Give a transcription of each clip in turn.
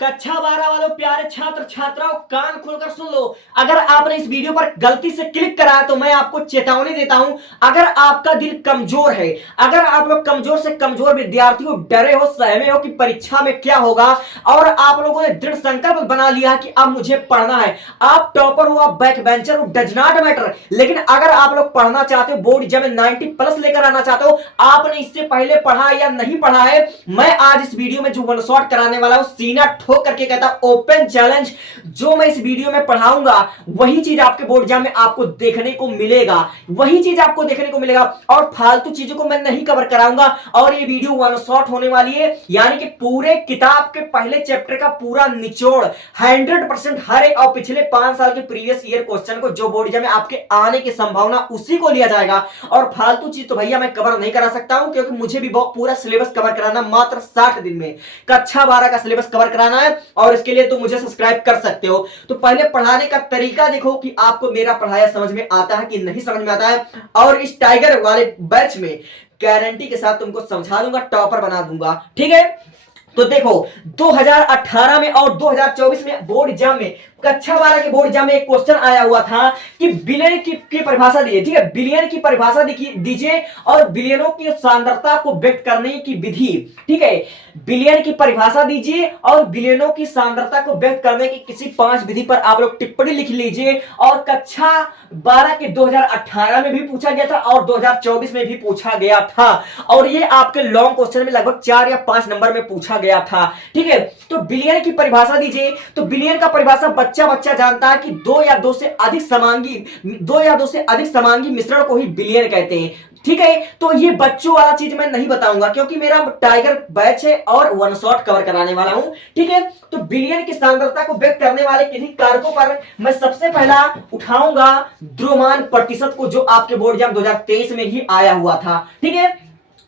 कक्षा 12 वालों प्यारे छात्र छात्राओं कान खोलकर सुन लो। अगर आपने इस वीडियो पर गलती से क्लिक करा है तो मैं आपको चेतावनी देता हूं। अगर आपका दिल कमजोर है, अगर आप लोग कमजोर से कमजोर विद्यार्थी हो, डरे हो, सहमे हो कि परीक्षा में क्या होगा और आप लोगों ने दृढ़ संकल्प बना लिया कि अब मुझे पढ़ना है, आप टॉपर हो, आप बैक बेंचर हो, डज नॉट मैटर। लेकिन अगर आप लोग पढ़ना चाहते हो, बोर्ड एग्जाम में 90+ लेकर आना चाहते हो, आपने इससे पहले पढ़ा या नहीं पढ़ा है, मैं आज इस वीडियो में जो वन शॉट कराने वाला हूं, सीना ठोक करके कहता ओपन चैलेंज, जो मैं इस वीडियो में पढ़ाऊंगा वही चीज आपके बोर्ड एग्जाम में आपको देखने को मिलेगा, वही चीज आपको देखने को मिलेगा और फालतू चीजों को मैं नहीं कवर कराऊंगा। और ये वीडियो वन शॉट होने वाली है, यानी कि पूरे किताब के पहले चैप्टर का पूरा निचोड़ 100% हर एक और पिछले 5 साल के प्रीवियस ईयर क्वेश्चन को जो बोर्ड एग्जाम में आपके आने की संभावना उसी को लिया जाएगा। और फालतू चीज तो भैया मैं कवर नहीं करा सकता हूं, क्योंकि मुझे भी पूरा सिलेबस कवर कराना मात्र 60 दिन में कक्षा 12 का सिलेबस कवर कराना है, और इसके लिए तो मुझे सब्सक्राइब कर सकते हो। तो पहले पढ़ाने का तरीका देखो कि आपको मेरा पढ़ाया समझ में आता है कि नहीं समझ में आता है, और इस टाइगर वाले बैच में गारंटी के साथ तुमको समझा दूंगा, टॉपर बना दूंगा, ठीक है। तो देखो 2018 में और 2024 में बोर्ड एग्जाम में, कक्षा 12 के बोर्ड एग्जाम में एक क्वेश्चन आया हुआ था कि बिलियन की परिभाषा दीजिए, ठीक है, बिलियन की परिभाषा दीजिए और बिलियनों की सांद्रता को व्यक्त करने की विधि, ठीक है, बिलियन की परिभाषा दीजिए और बिलियनों की सांद्रता को व्यक्त करने की किसी 5 विधि पर आप लोग टिप्पणी लिख लीजिए। और कक्षा 12 के 2018 में भी पूछा गया था और 2024 में भी पूछा गया था, और ये आपके लॉन्ग क्वेश्चन में लगभग 4 या 5 नंबर में पूछा गया था, ठीक है। तो बिलियन की परिभाषा दीजिए। तो बिलियन का परिभाषा बच्चा जानता है कि दो या दो से अधिक समांगी मिश्रण को ही बिलियन कहते हैं, ठीक है। तो ये बच्चों वाला चीज मैं नहीं बताऊंगा, क्योंकि मेरा टाइगर बैच है और वन शॉट कवर कराने वाला हूं, ठीक है। तो बिलियन की सांद्रता को व्यक्त करने वाले किन्हीं कारकों पर मैं सबसे पहला उठाऊंगा द्रव्यमान प्रतिशत को, जो आपके बोर्ड एग्जाम 2023 में ही आया हुआ था, ठीक है।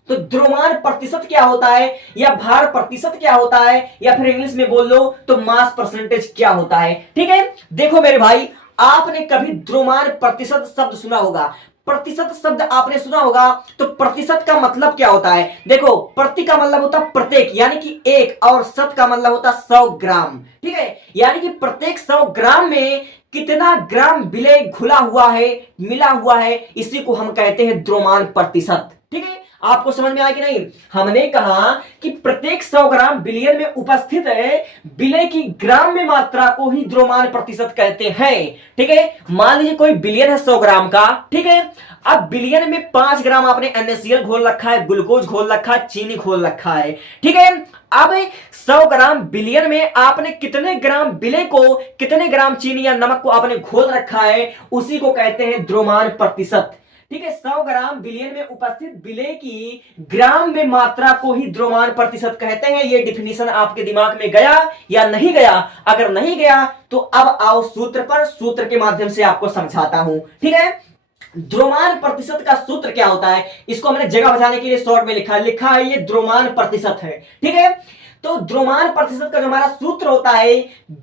तो द्रव्यमान प्रतिशत क्या होता है, या भार प्रतिशत क्या होता है, या फिर इंग्लिश में बोल लो तो मास परसेंटेज क्या होता है, ठीक है। देखो मेरे भाई, आपने कभी द्रव्यमान प्रतिशत शब्द सुना होगा, प्रतिशत शब्द आपने सुना होगा, तो प्रतिशत का मतलब क्या होता है? देखो, प्रति का मतलब होता प्रत्येक यानी कि एक, और शत का मतलब होता 100 ग्राम, ठीक है। यानी कि प्रत्येक 100 ग्राम में कितना ग्राम विलेय घुला हुआ है, मिला हुआ है, इसी को हम कहते हैं द्रव्यमान प्रतिशत, ठीक है। आपको समझ में आया कि नहीं? हमने कहा कि प्रत्येक 100 ग्राम बिलियन में उपस्थित है विलेय की ग्राम में मात्रा को ही द्रव्यमान प्रतिशत कहते हैं, ठीक है। मान लीजिए कोई बिलियन है 100 ग्राम का, ठीक है। अब बिलियन में 5 ग्राम आपने NaCl घोल रखा है, ग्लूकोज घोल रखा है, चीनी घोल रखा है, ठीक है। अब 100 ग्राम बिलियन में आपने कितने ग्राम विलेय को, कितने ग्राम चीनी या नमक को आपने घोल रखा है, उसी को कहते हैं द्रव्यमान प्रतिशत, ठीक है। 100 ग्राम बिलियन में उपस्थित विलेय की ग्राम में मात्रा को ही द्रव्यमान प्रतिशत कहते हैं। ये डिफिनीशन आपके दिमाग में गया या नहीं गया? अगर नहीं गया तो अब आओ सूत्र पर, सूत्र के माध्यम से आपको समझाता हूं, ठीक है। द्रव्यमान प्रतिशत का सूत्र क्या होता है, इसको हमने जगह बचाने के लिए शॉर्ट में लिखा है, ये द्रव्यमान प्रतिशत है, ठीक है। तो द्रव्यमान प्रतिशत का जो हमारा सूत्र होता है,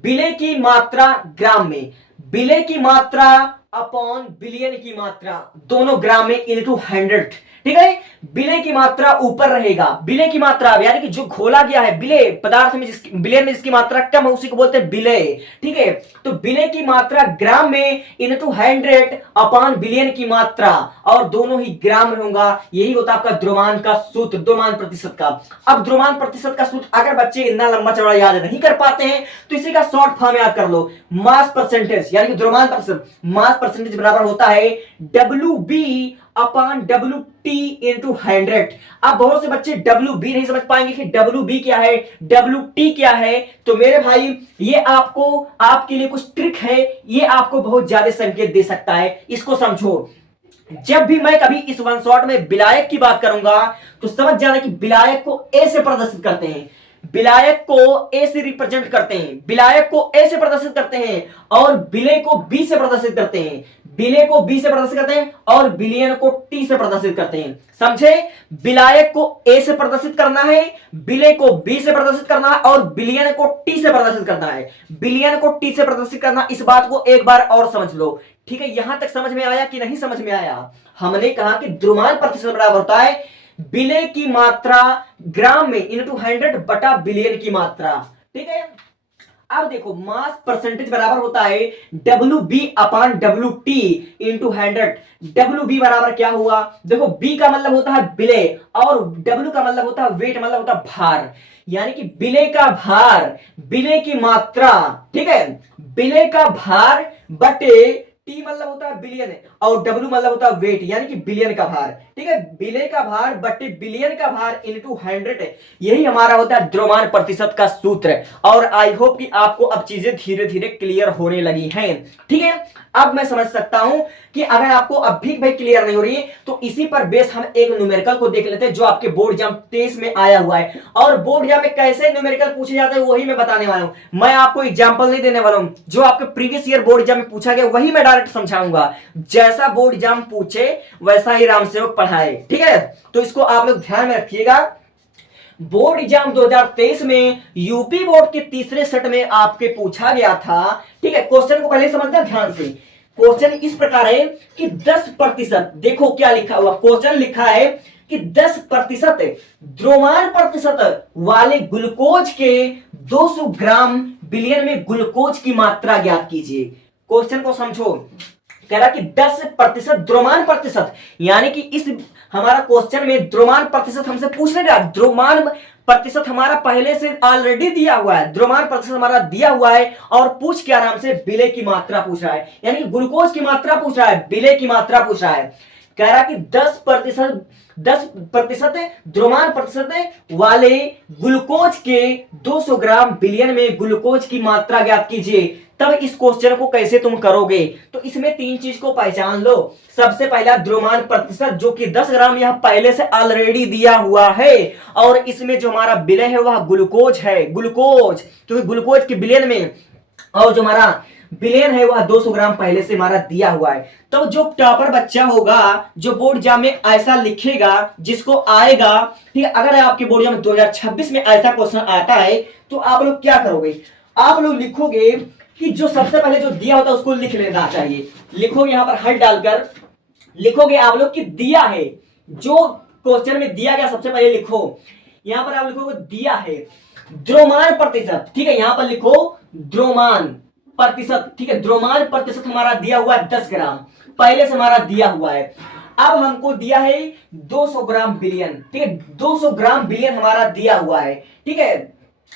विलेय की मात्रा ग्राम में, विलेय की मात्रा अपॉन बिलियन की मात्रा, दोनों ग्राम में इनटू 100, ठीक है। विलेय की मात्रा ऊपर रहेगा, विलेय की मात्रा यानी कि जो घोला गया है विलेय पदार्थ में, विलेय में जिसकी मात्रा कम है उसी को बोलते हैं विलेय, ठीक है। तो विलेय की मात्रा ग्राम में इनटू 100 अपॉन बिलियन की मात्रा, और दोनों ही ग्राम में होगा, यही होता है आपका द्रव्यमान का सूत्र, द्रव्यमान प्रतिशत का। अब द्रव्यमान प्रतिशत का सूत्र अगर बच्चे इतना लंबा चौड़ा याद नहीं कर पाते हैं तो इसी का शॉर्ट फॉर्म याद कर लो, मास परसेंटेज यानी कि द्रव्यमान प्रतिशत, मास परसेंटेज बराबर होता है WB अपॉन WT इंटू 100। अब बहुत से बच्चे WB नहीं समझ पाएंगे कि WB क्या है, WT क्या है, तो मेरे भाई ये आपको, आपके लिए कुछ ट्रिक है, ये आपको बहुत ज्यादा संकेत दे सकता है, इसको समझो। जब भी मैं कभी इस वन शॉट में विलायक की बात करूंगा तो समझ जाना कि विलायक को ए से प्रदर्शित करते हैं, विलायक को ए से रिप्रेजेंट करते हैं, विलायक को ए से प्रदर्शित करते हैं, और विलेय को बी से प्रदर्शित करते हैं, विलेय को बी से प्रदर्शित करते हैं, और बिलियन को टी से प्रदर्शित करते हैं, समझे। विलायक को ए से प्रदर्शित करना है, विलेय को बी से प्रदर्शित करना है, और बिलियन को टी से प्रदर्शित करना है, बिलियन को टी से प्रदर्शित करना। इस बात को एक बार और समझ लो, ठीक है। यहां तक समझ में आया कि नहीं समझ में आया? हमने कहा कि द्रव्यमान प्रतिशत बराबर होता है विलेय की मात्रा ग्राम में इनटू 100 बटा बिलियन की मात्रा, ठीक है। अब देखो मास परसेंटेज बराबर होता है W B upon W T into 100। W B बराबर क्या हुआ, देखो बी का मतलब होता है बिले और डब्ल्यू का मतलब होता है वेट, मतलब होता है भार, यानी कि बिले का भार, बिले की मात्रा, ठीक है, बिले का भार बटे टी मतलब होता है बिलियन और डब्ल्यू मतलब होता है वेट, यानी कि बिलियन का भार, ठीक है, बिले का भार बटे बिलियन का भार इनटू 100, यही हमारा होता है द्रव्यमान प्रतिशत का सूत्र। और आई होप कि आपको अब चीजें धीरे धीरे क्लियर होने लगी हैं, ठीक है। अब मैं समझ सकता हूं कि अगर आपको अब भी भाई क्लियर नहीं हो रही है तो इसी पर बेस हम एक न्यूमेरिकल को देख लेते हैं जो आपके बोर्ड एग्जाम 23 में आया हुआ है। और बोर्ड एग्जाम में कैसे न्यूमेरिकल पूछे जाते हैं वही मैं बताने वाला हूं, मैं आपको एग्जांपल नहीं देने वाला हूं, जो आपके प्रीवियस ईयर बोर्ड एग्जाम में पूछा गया वही मैं डायरेक्ट समझाऊंगा, जैसा बोर्ड एग्जाम पूछे वैसा ही राम सेवक पढ़ाए, ठीक है। तो इसको आप लोग ध्यान में रखिएगा। बोर्ड एग्जाम 2023 में यूपी बोर्ड के तीसरे सेट में आपके पूछा गया था, ठीक है। क्वेश्चन को पहले समझना ध्यान से। क्वेश्चन इस प्रकार है कि 10%, देखो क्या लिखा हुआ, क्वेश्चन लिखा है कि 10% द्रव्यमान प्रतिशत वाले ग्लूकोज के 200 ग्राम बिलियन में ग्लूकोज की मात्रा ज्ञात कीजिए। क्वेश्चन को समझो, कह रहा कि 10% द्रव्यमान प्रतिशत, यानी कि इस हमारा क्वेश्चन में द्रव्यमान प्रतिशत हमसे पूछने का, द्रव्यमान प्रतिशत हमारा पहले से ऑलरेडी दिया हुआ है, द्रव्यमान प्रतिशत हमारा दिया हुआ है और पूछ के आराम से बिले की मात्रा पूछ रहा है, यानी कि ग्लूकोज की मात्रा पूछ रहा है, बिले की मात्रा पूछ रहा है। कह रहा कि 10% द्रव्यमान प्रतिशत वाले ग्लूकोज के 200 ग्राम बिलियन में ग्लूकोज की मात्रा ज्ञात कीजिए। तब इस क्वेश्चन को कैसे तुम करोगे, तो इसमें तीन चीज को पहचान लो। सबसे पहला द्रव्यमान प्रतिशत जो कि 10 ग्राम यह पहले से ऑलरेडी दिया हुआ है और इसमें जो हमारा बिले है वह ग्लूकोज है, ग्लूकोज क्योंकि ग्लूकोज के बिलियन में, और जो हमारा बिलियन है वह 200 ग्राम पहले से हमारा दिया हुआ है। तो जो टॉपर बच्चा होगा जो बोर्ड एग्जाम में ऐसा लिखेगा जिसको आएगा, ठीक है, अगर आपके बोर्ड एग्जाम 2026 में ऐसा क्वेश्चन आता है तो आप लोग क्या करोगे, आप लोग लिखोगे कि जो सबसे पहले जो दिया होता है उसको लिख लेना चाहिए, लिखोगे यहां पर हल डालकर लिखोगे आप लोग कि दिया है, जो क्वेश्चन में दिया गया सबसे पहले लिखो, यहां पर आप लिखोगे दिया है द्रव्यमान प्रतिशत, ठीक है, यहां पर लिखो द्रव्यमान प्रतिशत, ठीक है, द्रव्यमान प्रतिशत हमारा दिया हुआ है 10 ग्राम पहले से हमारा दिया हुआ है। अब हमको दिया है 200 ग्राम बिलियन, ठीक है, 200 ग्राम बिलियन हमारा दिया हुआ है, ठीक है,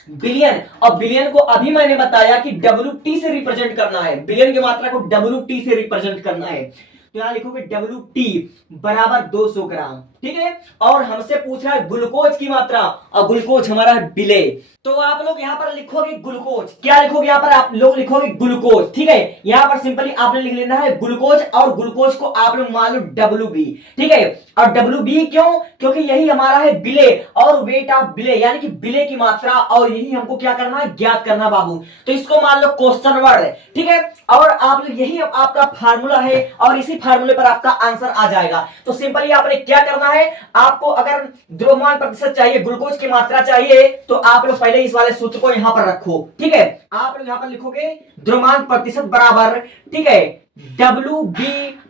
बिलियन। और बिलियन को अभी मैंने बताया कि WT से रिप्रेजेंट करना है, बिलियन की मात्रा को WT से रिप्रेजेंट करना है, तो यहां लिखोगे WT बराबर 200 ग्राम, ठीक है। और हमसे पूछ रहा है ग्लूकोज की मात्रा और ग्लूकोज हमारा बिले, तो आप लोग यहां पर लिखोगे ग्लूकोज, क्या लिखोगे यहां पर आप लोग लिखोगे ग्लूकोज, ठीक है। यहां पर सिंपली आपने लिख लेना है ग्लूकोज और ग्लूकोज को आप लोग मान लो WB, ठीक है। और WB क्यों, क्योंकि यही हमारा है बिले और वेट ऑफ बिले, यानी कि बिले की मात्रा, और यही हमको क्या करना है ज्ञात करना बाबू, तो इसको मान लो क्वेश्चन वर्ड, ठीक है। और आप लोग यही आपका फार्मूला है और इसी फार्मूले पर आपका आंसर आ जाएगा। तो सिंपली आपने क्या करना है, आपको अगर द्रव्यमान प्रतिशत चाहिए, ग्लूकोज की मात्रा चाहिए, तो आप लोग पहले इस वाले सूत्र को यहां पर रखो, ठीक है। आप लोग यहां पर लिखोगे द्रव्यमान प्रतिशत बराबर, ठीक है, WB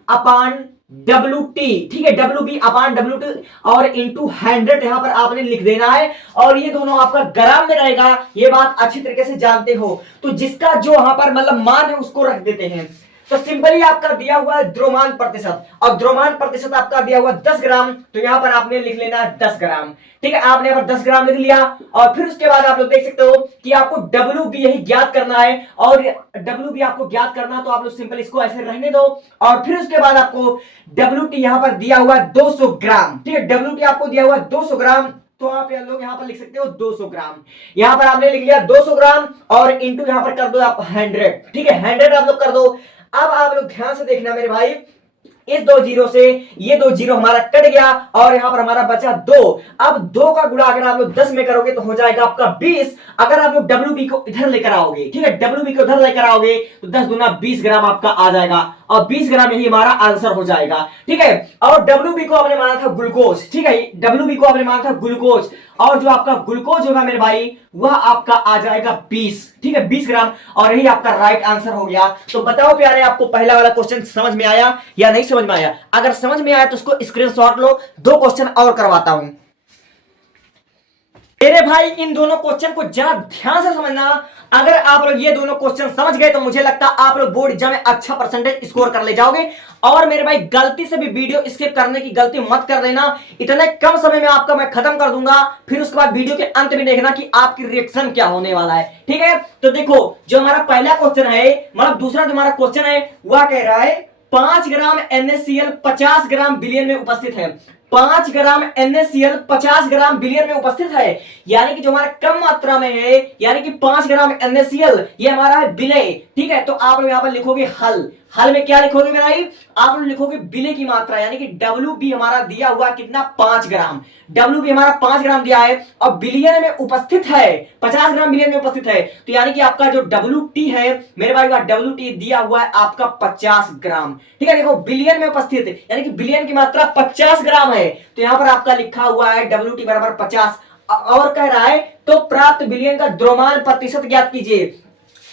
अपान WT, ठीक है, WB अपान WT और इंटू 100 यहां पर आपने लिख देना है, और ये दोनों आपका ग्राम में रहेगा, ये बात अच्छी तरीके से जानते हो। तो जिसका जो यहां पर मतलब मान है उसको रख देते हैं। तो सिंपली आपका दिया हुआ है द्रव्यमान प्रतिशत और द्रव्यमान प्रतिशत आपका दिया हुआ 10 ग्राम, तो यहां पर आपने लिख लेना है 10 ग्राम, ठीक है। आपने यहां पर 10 ग्राम लिख लिया और फिर उसके बाद आप लोग देख सकते हो कि आपको WB यही ज्ञात करना है, और WB आपको ज्ञात करना है तो आप लोग सिंपल इसको ऐसे रहने दो, और फिर उसके बाद आपको WT यहां पर दिया हुआ है 200 ग्राम, ठीक है, WT आपको दिया हुआ है 200 ग्राम, तो आप लोग यहां पर लिख सकते हो 200 ग्राम, यहां पर आपने लिख लिया 200 ग्राम और इंटू यहां पर कर दो आप 100, ठीक है, 100 आप लोग कर दो। अब आप लोग ध्यान से देखना मेरे भाई, इस दो जीरो से ये दो जीरो हमारा कट गया और यहां पर हमारा बचा 2। अब 2 का गुणा अगर आप लोग 10 में करोगे तो हो जाएगा आपका 20। अगर आप लोग WB को इधर लेकर आओगे, ठीक है, WB को इधर लेकर आओगे तो 10 गुना 20 ग्राम आपका आ जाएगा और 20 ग्राम यही हमारा आंसर हो जाएगा, ठीक है। और WB को आपने माना था ग्लूकोज, ठीक है, WB को आपने माना था ग्लूकोज, और जो आपका ग्लूकोज होगा मेरे भाई वह आपका आ जाएगा 20, ठीक है, 20 ग्राम, और यही आपका राइट आंसर हो गया। तो बताओ प्यारे, आपको पहला वाला क्वेश्चन समझ में आया या नहीं समझ में आया? अगर समझ में आया तो उसको स्क्रीनशॉट लो, 2 क्वेश्चन और करवाता हूं। मेरे भाई इन दोनों क्वेश्चन को जरा ध्यान से समझना। अगर आप लोग ये दोनों क्वेश्चन समझ गए तो मुझे लगता है आप लोग बोर्ड एग्जाम में अच्छा परसेंटेज स्कोर कर ले जाओगे। और मेरे भाई गलती से भी वीडियो स्किप करने की गलती मत कर देना, इतने कम समय में आपका मैं खत्म कर दूंगा। फिर उसके बाद वीडियो के अंत में देखना कि आपकी रिएक्शन क्या होने वाला है, ठीक है। तो देखो जो हमारा पहला क्वेश्चन है, मतलब दूसरा जो हमारा क्वेश्चन है वह कह रहा है 5 ग्राम NaCl 50 ग्राम बिलियन में उपस्थित है। 5 ग्राम NaCl 50 ग्राम बिलियन में उपस्थित है, यानी कि जो हमारा कम मात्रा में है, यानी कि 5 ग्राम NaCl ये हमारा है विलय, ठीक है। तो आप लोग यहां पर लिखोगे हल में क्या लिखोगे मेरा भाई, आप लोग लिखोगे विलय की मात्रा, यानी कि WB हमारा दिया हुआ कितना 5 ग्राम, WB हमारा 5 ग्राम दिया है और बिलियन में उपस्थित है 50 ग्राम बिलियन में उपस्थित है। तो यानी कि आपका जो WT है मेरे भाई, WT दिया हुआ है आपका 50 ग्राम, ठीक है। देखो बिलियन में उपस्थित यानी कि बिलियन की मात्रा 50 ग्राम है, तो यहां पर आपका लिखा हुआ है WT बराबर 50। और कह रहा है तो प्राप्त बिलियन का द्रव्यमान प्रतिशत ज्ञात कीजिए।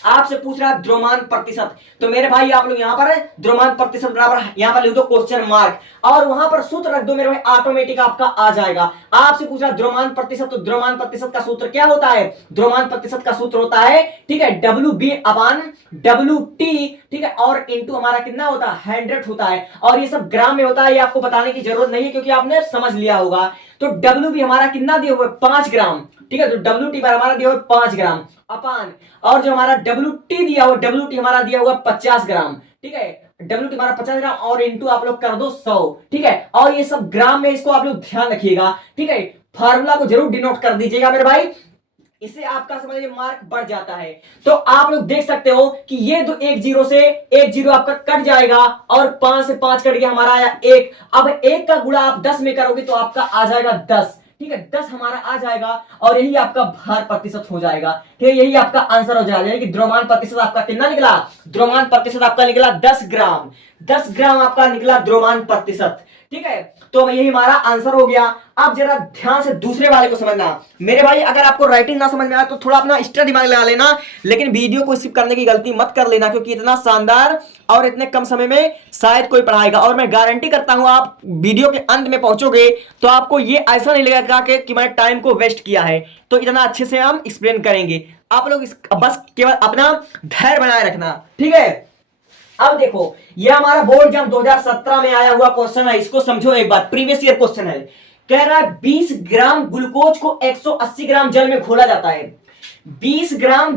आपसे पूछ रहा है द्रव्यमान प्रतिशत, तो मेरे भाई आप लोग यहां पर द्रव्यमान प्रतिशत बराबर यहां पर लिख दो क्वेश्चन मार्क और वहां पर सूत्र रख दो मेरे भाई, ऑटोमेटिक आपका आ जाएगा। आपसे पूछ रहा द्रव्यमान प्रतिशत, तो द्रव्यमान प्रतिशत का सूत्र क्या होता है, द्रव्यमान प्रतिशत का सूत्र होता है, ठीक है, WB अपान WT, ठीक है, और इंटू हमारा कितना होता है 100 होता है, और ये सब ग्राम में होता है, ये आपको बताने की जरूरत नहीं है क्योंकि आपने समझ लिया होगा। तो WB हमारा कितना दिया हुआ है 5 ग्राम, ठीक है, तो WT हमारा दिया हुआ 5 ग्राम अपान, और जो हमारा WT दिया हुआ, WT हमारा दिया हुआ 50 ग्राम, ठीक है, WT हमारा 50 ग्राम और इंटू आप लोग कर दो 100, ठीक है, और ये सब ग्राम में, इसको आप लोग ध्यान रखिएगा, ठीक है। फार्मूला को जरूर डिनोट कर दीजिएगा मेरे भाई, इससे आपका समझिए मार्क बढ़ जाता है। तो आप लोग देख सकते हो कि ये दो एक जीरो से एक जीरो आपका कट जाएगा और 5 से 5 कट गया, हमारा आया 1। अब 1 का गुणा आप 10 में करोगे तो आपका आ जाएगा 10, ठीक है, 10 हमारा आ जाएगा और यही आपका भार प्रतिशत हो जाएगा, ठीक है, यही आपका आंसर हो जाएगा। यानी कि द्रव्यमान प्रतिशत आपका कितना निकला, द्रव्यमान प्रतिशत आपका निकला 10 ग्राम, 10 ग्राम आपका निकला द्रव्यमान प्रतिशत, ठीक है। तो यही हमारा आंसर हो गया। आप जरा ध्यान से दूसरे वाले को समझना मेरे भाई, अगर आपको राइटिंग ना समझ में आए तो थोड़ा अपना एक्स्ट्रा दिमाग लगा लेना, लेकिन वीडियो को स्किप करने की गलती मत कर लेना क्योंकि इतना शानदार और इतने कम समय में शायद कोई पढ़ाएगा। और मैं गारंटी करता हूं आप वीडियो के अंत में पहुंचोगे तो आपको ये ऐसा नहीं लगेगा कि मैंने टाइम को वेस्ट किया है। तो इतना अच्छे से हम एक्सप्लेन करेंगे, आप लोग बस केवल अपना धैर्य बनाए रखना, ठीक है। अब देखो ये हमारा बोर्ड एग्जाम 2017 में आया हुआ क्वेश्चन है, इसको समझो एक बार, प्रीवियस ईयर क्वेश्चन है। कह रहा है 20 ग्राम ग्लूकोज को 180 ग्राम जल में घोला जाता है। 20 ग्राम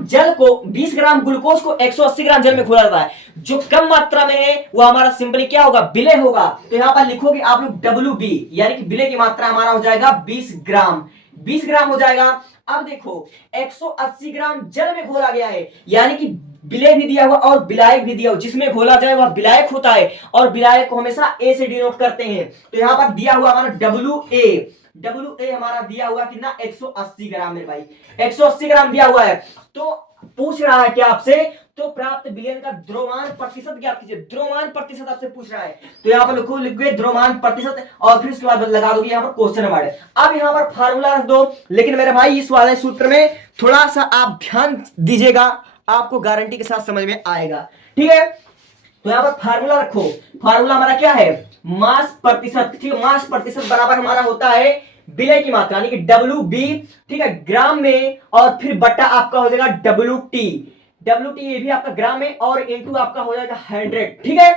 ग्लूकोज को 180 ग्राम जल में घोला जाता है। जो कम मात्रा में है वो हमारा सिंपली क्या होगा, विलय होगा। तो यहां पर लिखोगे आप लोग WB, यानी कि विलय की मात्रा हमारा हो जाएगा 20 ग्राम, 20 ग्राम हो जाएगा। अब देखो 180 ग्राम जल में घोला गया है, यानी कि विलय भी दिया हुआ और विलायक भी दिया हुआ, जिसमें घोला जाए वह विलायक होता है और विलायक को हमेशा A से डिनोट करते हैं। तो यहां पर दिया हुआ हमारा WA हमारा दिया हुआ कितना 180 ग्राम मेरे भाई, 180 ग्राम दिया हुआ है। तो पूछ रहा है क्या आपसे, तो प्राप्त विलयन का द्रव्यमान प्रतिशत ज्ञात कीजिए। द्रव्यमान प्रतिशत आपसे पूछ रहा है, तो यहाँ पर लिखोगे द्रव्यमान प्रतिशत और फिर उसके बाद लगा दोगे यहाँ पर क्वेश्चन वर्ड। अब यहाँ पर फार्मूला रख दो, लेकिन मेरे भाई इस वाले सूत्र में थोड़ा सा आप ध्यान दीजिएगा, आपको गारंटी के साथ समझ में आएगा, ठीक है। तो यहाँ पर फार्मूला रखो, फार्मूला हमारा क्या है, मास प्रतिशत, ठीक है, मास प्रतिशत बराबर हमारा होता है विलय की मात्रा, यानी कि WB, ठीक है, ग्राम में, और फिर बटा आपका हो जाएगा WT ये भी आपका ग्राम में, और इंटू आपका हो जाएगा 100, ठीक है।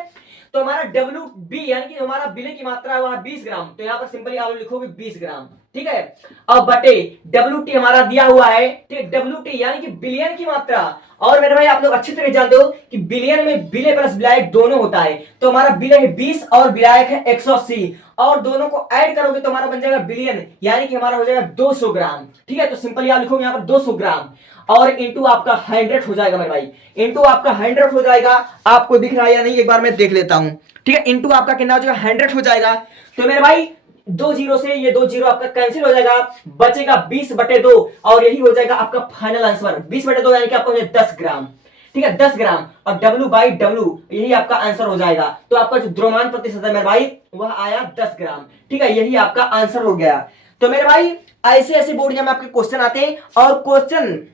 तो हमारा WB यानी कि हमारा विलय की मात्रा है वह 20 ग्राम, तो यहाँ पर सिंपली आप लिखोगे 20 ग्राम, ठीक है। अब बटे WT हमारा दिया हुआ है, ठीक है, WT यानी कि बिलियन की मात्रा। और मेरे भाई आप लोग अच्छी तरह जानते हो कि बिलियन में विलय प्लस विलायक दोनों होता है, तो हमारा विलय है 20 और विलायक है 180, और दोनों को ऐड करोगे तो हमारा बन जाएगा बिलियन, यानी कि हमारा हो जाएगा 200 ग्राम, ठीक है। तो सिंपली आप लिखोगे यहाँ पर 200 ग्राम और इंटू आपका 100 हो जाएगा मेरे भाई, इंटू आपका 100 हो जाएगा। आपको दिख रहा है या नहीं एक बार मैं देख लेता हूं, ठीक है। इंटू आपका कितना हो जाएगा 100 हो जाएगा। तो मेरे भाई 2 जीरो से ये 2 जीरो आपका कैंसिल हो जाएगा, बचेगा 20/2 और यही हो जाएगा आपका फाइनल आंसर 20/2, यानी कि आपको 10 ग्राम, ठीक है, 10 ग्राम और W/W यही आपका आंसर हो जाएगा। तो आपका जो द्रव्यमान प्रतिशत है मेरे भाई वह आया 10 ग्राम, ठीक है, यही आपका आंसर हो गया। तो मेरे भाई ऐसे ऐसे बोर्ड एग्जाम में आपके क्वेश्चन आते हैं, और क्वेश्चन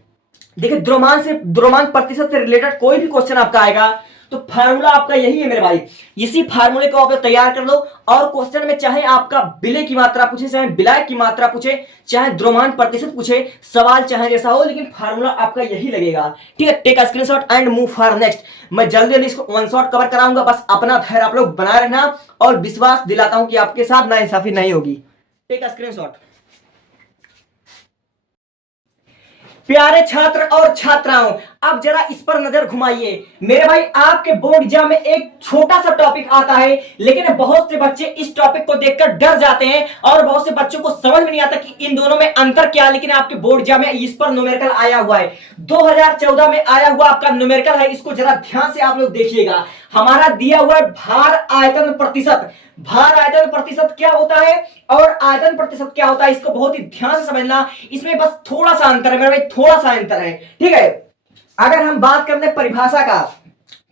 देखिए द्रव्यमान प्रतिशत से रिलेटेड कोई भी क्वेश्चन आपका आएगा तो फार्मूला आपका यही है मेरे भाई, इसी फार्मूले को आप तैयार कर लो। और क्वेश्चन में चाहे आपका विलय की मात्रा पूछे, चाहे विलायक की मात्रा पूछे, चाहे द्रव्यमान प्रतिशत पूछे, सवाल चाहे जैसा हो, लेकिन फार्मूला आपका यही लगेगा। ठीक है, take screenshot and move for next. मैं जल्दी जल्दी इसको वन शॉट कवर कराऊंगा, बस अपना धैर्य आप लोग बनाए रहना और विश्वास दिलाता हूं कि आपके साथ नाइंसाफी नहीं होगी। Take screenshot. प्यारे छात्र और छात्राओं, अब जरा इस पर नजर घुमाइए मेरे भाई। आपके बोर्ड एग्जाम में एक छोटा सा टॉपिक आता है, लेकिन बहुत से बच्चे इस टॉपिक को देखकर डर जाते हैं और बहुत से बच्चों को समझ में नहीं आता कि इन दोनों में अंतर क्या है। लेकिन आपके बोर्ड एग्जाम में इस पर न्यूमेरिकल आया हुआ है, 2014 में आया हुआ आपका न्यूमेरिकल है। इसको जरा ध्यान से आप लोग देखिएगा। हमारा दिया हुआ है भार आयतन प्रतिशत। भार आयतन प्रतिशत क्या होता है और आयतन प्रतिशत क्या होता है, इसको बहुत ही ध्यान से समझना। इसमें बस थोड़ा सा अंतर है मेरे भाई, थोड़ा सा अंतर है। ठीक है, अगर हम बात करते हैं परिभाषा का,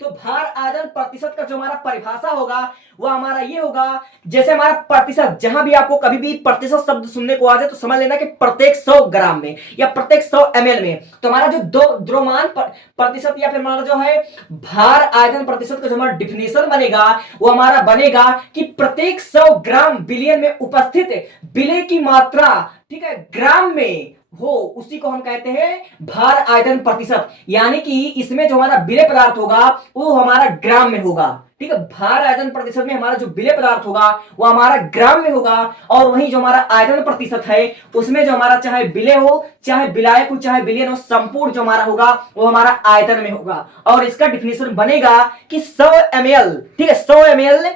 तो भार आयतन प्रतिशत का जो हमारा परिभाषा होगा वो हमारा ये होगा, जैसे हमारा प्रतिशत, जहां भी आपको कभी भी प्रतिशत शब्द सुनने को आ जाए तो समझ लेना कि प्रत्येक 100 ग्राम में या प्रत्येक 100 ml में। तो हमारा जो द्रव्यमान प्रतिशत या फिर हमारा जो है भार आयतन प्रतिशत का जो हमारा डिफिनेशन बनेगा वो हमारा बनेगा कि प्रत्येक 100 ग्राम बिलियन में उपस्थित विलय की मात्रा, ठीक है, ग्राम में हो, उसी को हम कहते हैं भार आयतन प्रतिशत। यानी कि इसमें जो हमारा विलय पदार्थ होगा वो हमारा ग्राम में होगा। ठीक है, भार आयतन प्रतिशत में हमारा जो विलय पदार्थ होगा वो हमारा ग्राम में होगा, और वहीं जो हमारा आयतन प्रतिशत है उसमें जो हमारा चाहे विलय हो, चाहे विलायक हो, चाहे विलयन हो, संपूर्ण जो हमारा होगा वो हमारा आयतन में होगा। और इसका डिफिनेशन बनेगा कि 100 ml, ठीक है, 100 ml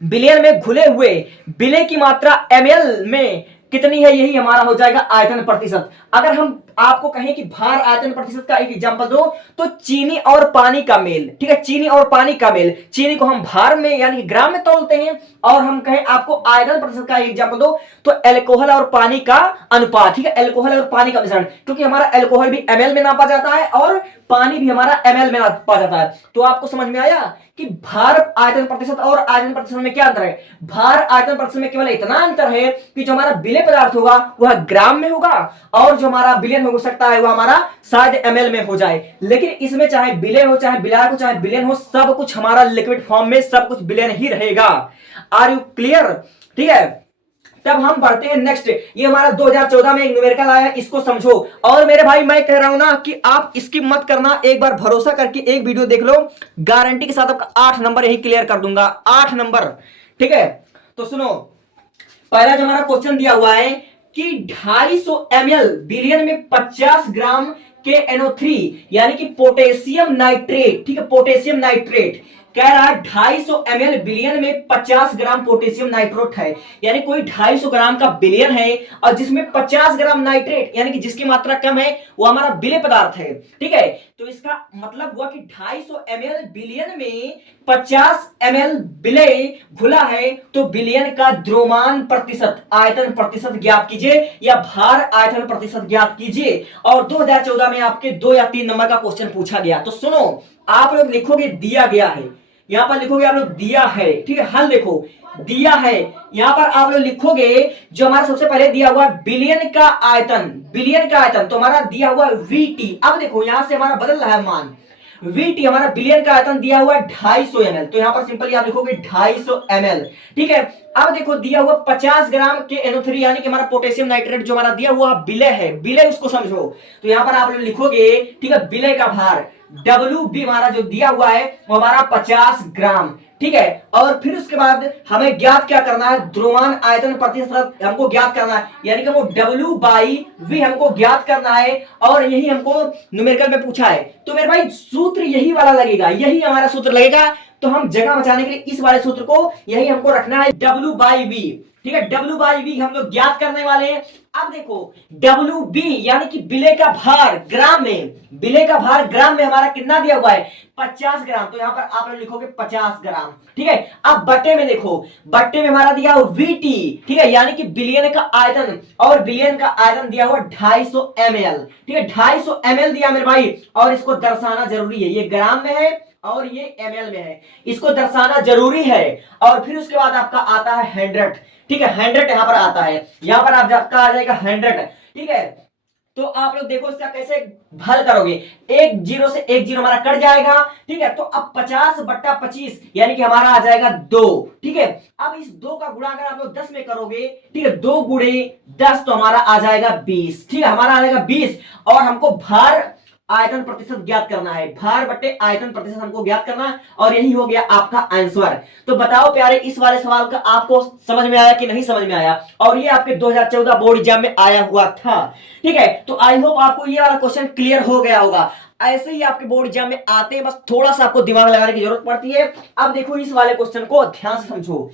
बिलियन में घुले हुए विलय की मात्रा ml में कितनी है, यही हमारा हो जाएगा आयतन प्रतिशत। अगर हम आपको कहें कि भार आयतन प्रतिशत का एक एग्जांपल दो, तो चीनी और पानी का मेल, ठीक है, चीनी और पानी का मेल, चीनी को हम भार में यानी कि ग्राम में तौलते हैं, और हम कहें आपको आयतन प्रतिशत का एग्जांपल दो तो अल्कोहल और पानी का अनुपात, ठीक है, अल्कोहल और पानी का मिश्रण, क्योंकि हमारा अल्कोहल भी ml में नापा जाता है और पानी भी हमारा ml में नापा जाता है। तो आपको समझ में आया कि भार आयतन प्रतिशत और आयतन प्रतिशत में क्या अंतर है। भार आयतन प्रतिशत में केवल इतना अंतर है कि जो हमारा विलय पदार्थ होगा वह ग्राम में होगा, और जो हमारा विलयन हो सकता है वह हमारा शायद ml में हो जाए। लेकिन इसमें चाहे विलय हो, चाहे विलायक हो, चाहे विलयन हो, सब कुछ हमारा लिक्विड फॉर्म में सब कुछ विलयन ही रहेगा। Are you clear? ठीक है, तब हम बढ़ते हैं नेक्स्ट। ये हमारा 2014 में एक न्यूमेरिकल आया, इसको समझो। और मेरे भाई मैं कह रहा हूं ना कि आप इसकी मत करना, एक बार भरोसा करके एक वीडियो देख लो, गारंटी के साथ आपका 8 नंबर यही क्लियर कर दूंगा, 8 नंबर। ठीक है, तो सुनो, पहला जो हमारा क्वेश्चन दिया हुआ है कि 250 ml बिलियन में 50 ग्राम के NO3 यानी कि पोटेशियम नाइट्रेट, ठीक है, पोटेशियम नाइट्रेट कह रहा है 250 ml बिलियन में 50 ग्राम पोटेशियम नाइट्रेट है, यानी कोई 250 ग्राम का बिलियन है और जिसमें 50 ग्राम नाइट्रेट यानी कि जिसकी मात्रा कम है वो हमारा विलय पदार्थ है। ठीक है, तो इसका मतलब हुआ कि 250 ml बिलियन में 50 ml विलय घुला है, तो बिलियन का द्रव्यमान प्रतिशत आयतन प्रतिशत ज्ञात कीजिए या भार आयतन प्रतिशत ज्ञात कीजिए। और 2014 में आपके 2 या 3 नंबर का क्वेश्चन पूछा गया। तो सुनो, आप लोग लिखोगे दिया गया है, यहां पर लिखोगे आप लोग दिया है, ठीक है, हल देखो दिया है, यहां पर आप लोग लिखोगे जो हमारा सबसे पहले दिया हुआ बिलियन का आयतन, बिलियन का आयतन तो हमारा दिया हुआ वीटी। अब देखो यहां से हमारा बदल रहा है मान, वीटी हमारा बिलियन का आयतन दिया हुआ है 250 ml, तो यहां पर सिंपली आप लिखोगे 250 ml। ठीक है, अब देखो दिया हुआ 50 ग्राम के NO3 यानी कि हमारा पोटेशियम नाइट्रेट जो हमारा दिया हुआ विलय है, विलय उसको समझो, तो यहां पर आप लोग लिखोगे, ठीक है, विलय का भार WB हमारा जो दिया हुआ है वो हमारा 50 ग्राम। ठीक है, और फिर उसके बाद हमें ज्ञात क्या करना है, द्रव्यमान आयतन प्रतिशत हमको ज्ञात करना है, यानी कि वो W/V हमको ज्ञात करना है, और यही हमको न्यूमेरिकल में पूछा है। तो मेरे भाई सूत्र यही वाला लगेगा, यही हमारा सूत्र लगेगा। तो हम जगह बचाने के लिए इस वाले सूत्र को यही हमको रखना है, W/V। ठीक है, W/V हम लोग ज्ञात करने वाले हैं। अब देखो WB यानी कि विलय का भार ग्राम में, विलय का भार ग्राम में हमारा कितना दिया हुआ है 50 ग्राम, तो यहां पर आप लोग लिखोगे 50 ग्राम। ठीक है, अब बट्टे में देखो, बट्टे में हमारा दिया हुआ VT, ठीक है, यानी कि बिलियन का आयतन, और बिलियन का आयतन दिया हुआ 250 ml। ठीक है, 250 ml दिया मेरे भाई, और इसको दर्शाना जरूरी है, ये ग्राम में है और ये ml में है, इसको दर्शाना जरूरी है। और फिर उसके बाद आपका आता है 100, ठीक है, 100 यहां पर आता है, यहां पर आपका आ जाएगा 100। ठीक है, तो आप लोग देखो इसका कैसे हल करोगे। एक जीरो से एक जीरो हमारा कट जाएगा, ठीक है। तो अब 50/25 यानी कि हमारा आ जाएगा 2, ठीक है। अब इस 2 का गुणा अगर आप लोग 10 में करोगे, ठीक है, 2 गुणे 10 तो हमारा आ जाएगा 20, ठीक है, हमारा आ जाएगा 20। और हमको भार आयतन प्रतिशत ज्ञात करना है, भार बटे आयतन प्रतिशत हमको ज्ञात करना है, और यही हो गया आपका आंसर। तो बताओ प्यारे, इस वाले सवाल का आपको समझ में आया कि नहीं समझ में आया? और ये आपके 2014 बोर्ड एग्जाम में आया हुआ था, ठीक है। तो आई होप आपको ये वाला क्वेश्चन क्लियर हो गया होगा। ऐसे ही आपके बोर्ड एग्जाम में आते हैं, बस थोड़ा सा आपको दिमाग लगाने की जरूरत पड़ती है। अब देखो इस वाले क्वेश्चन को ध्यान से समझो।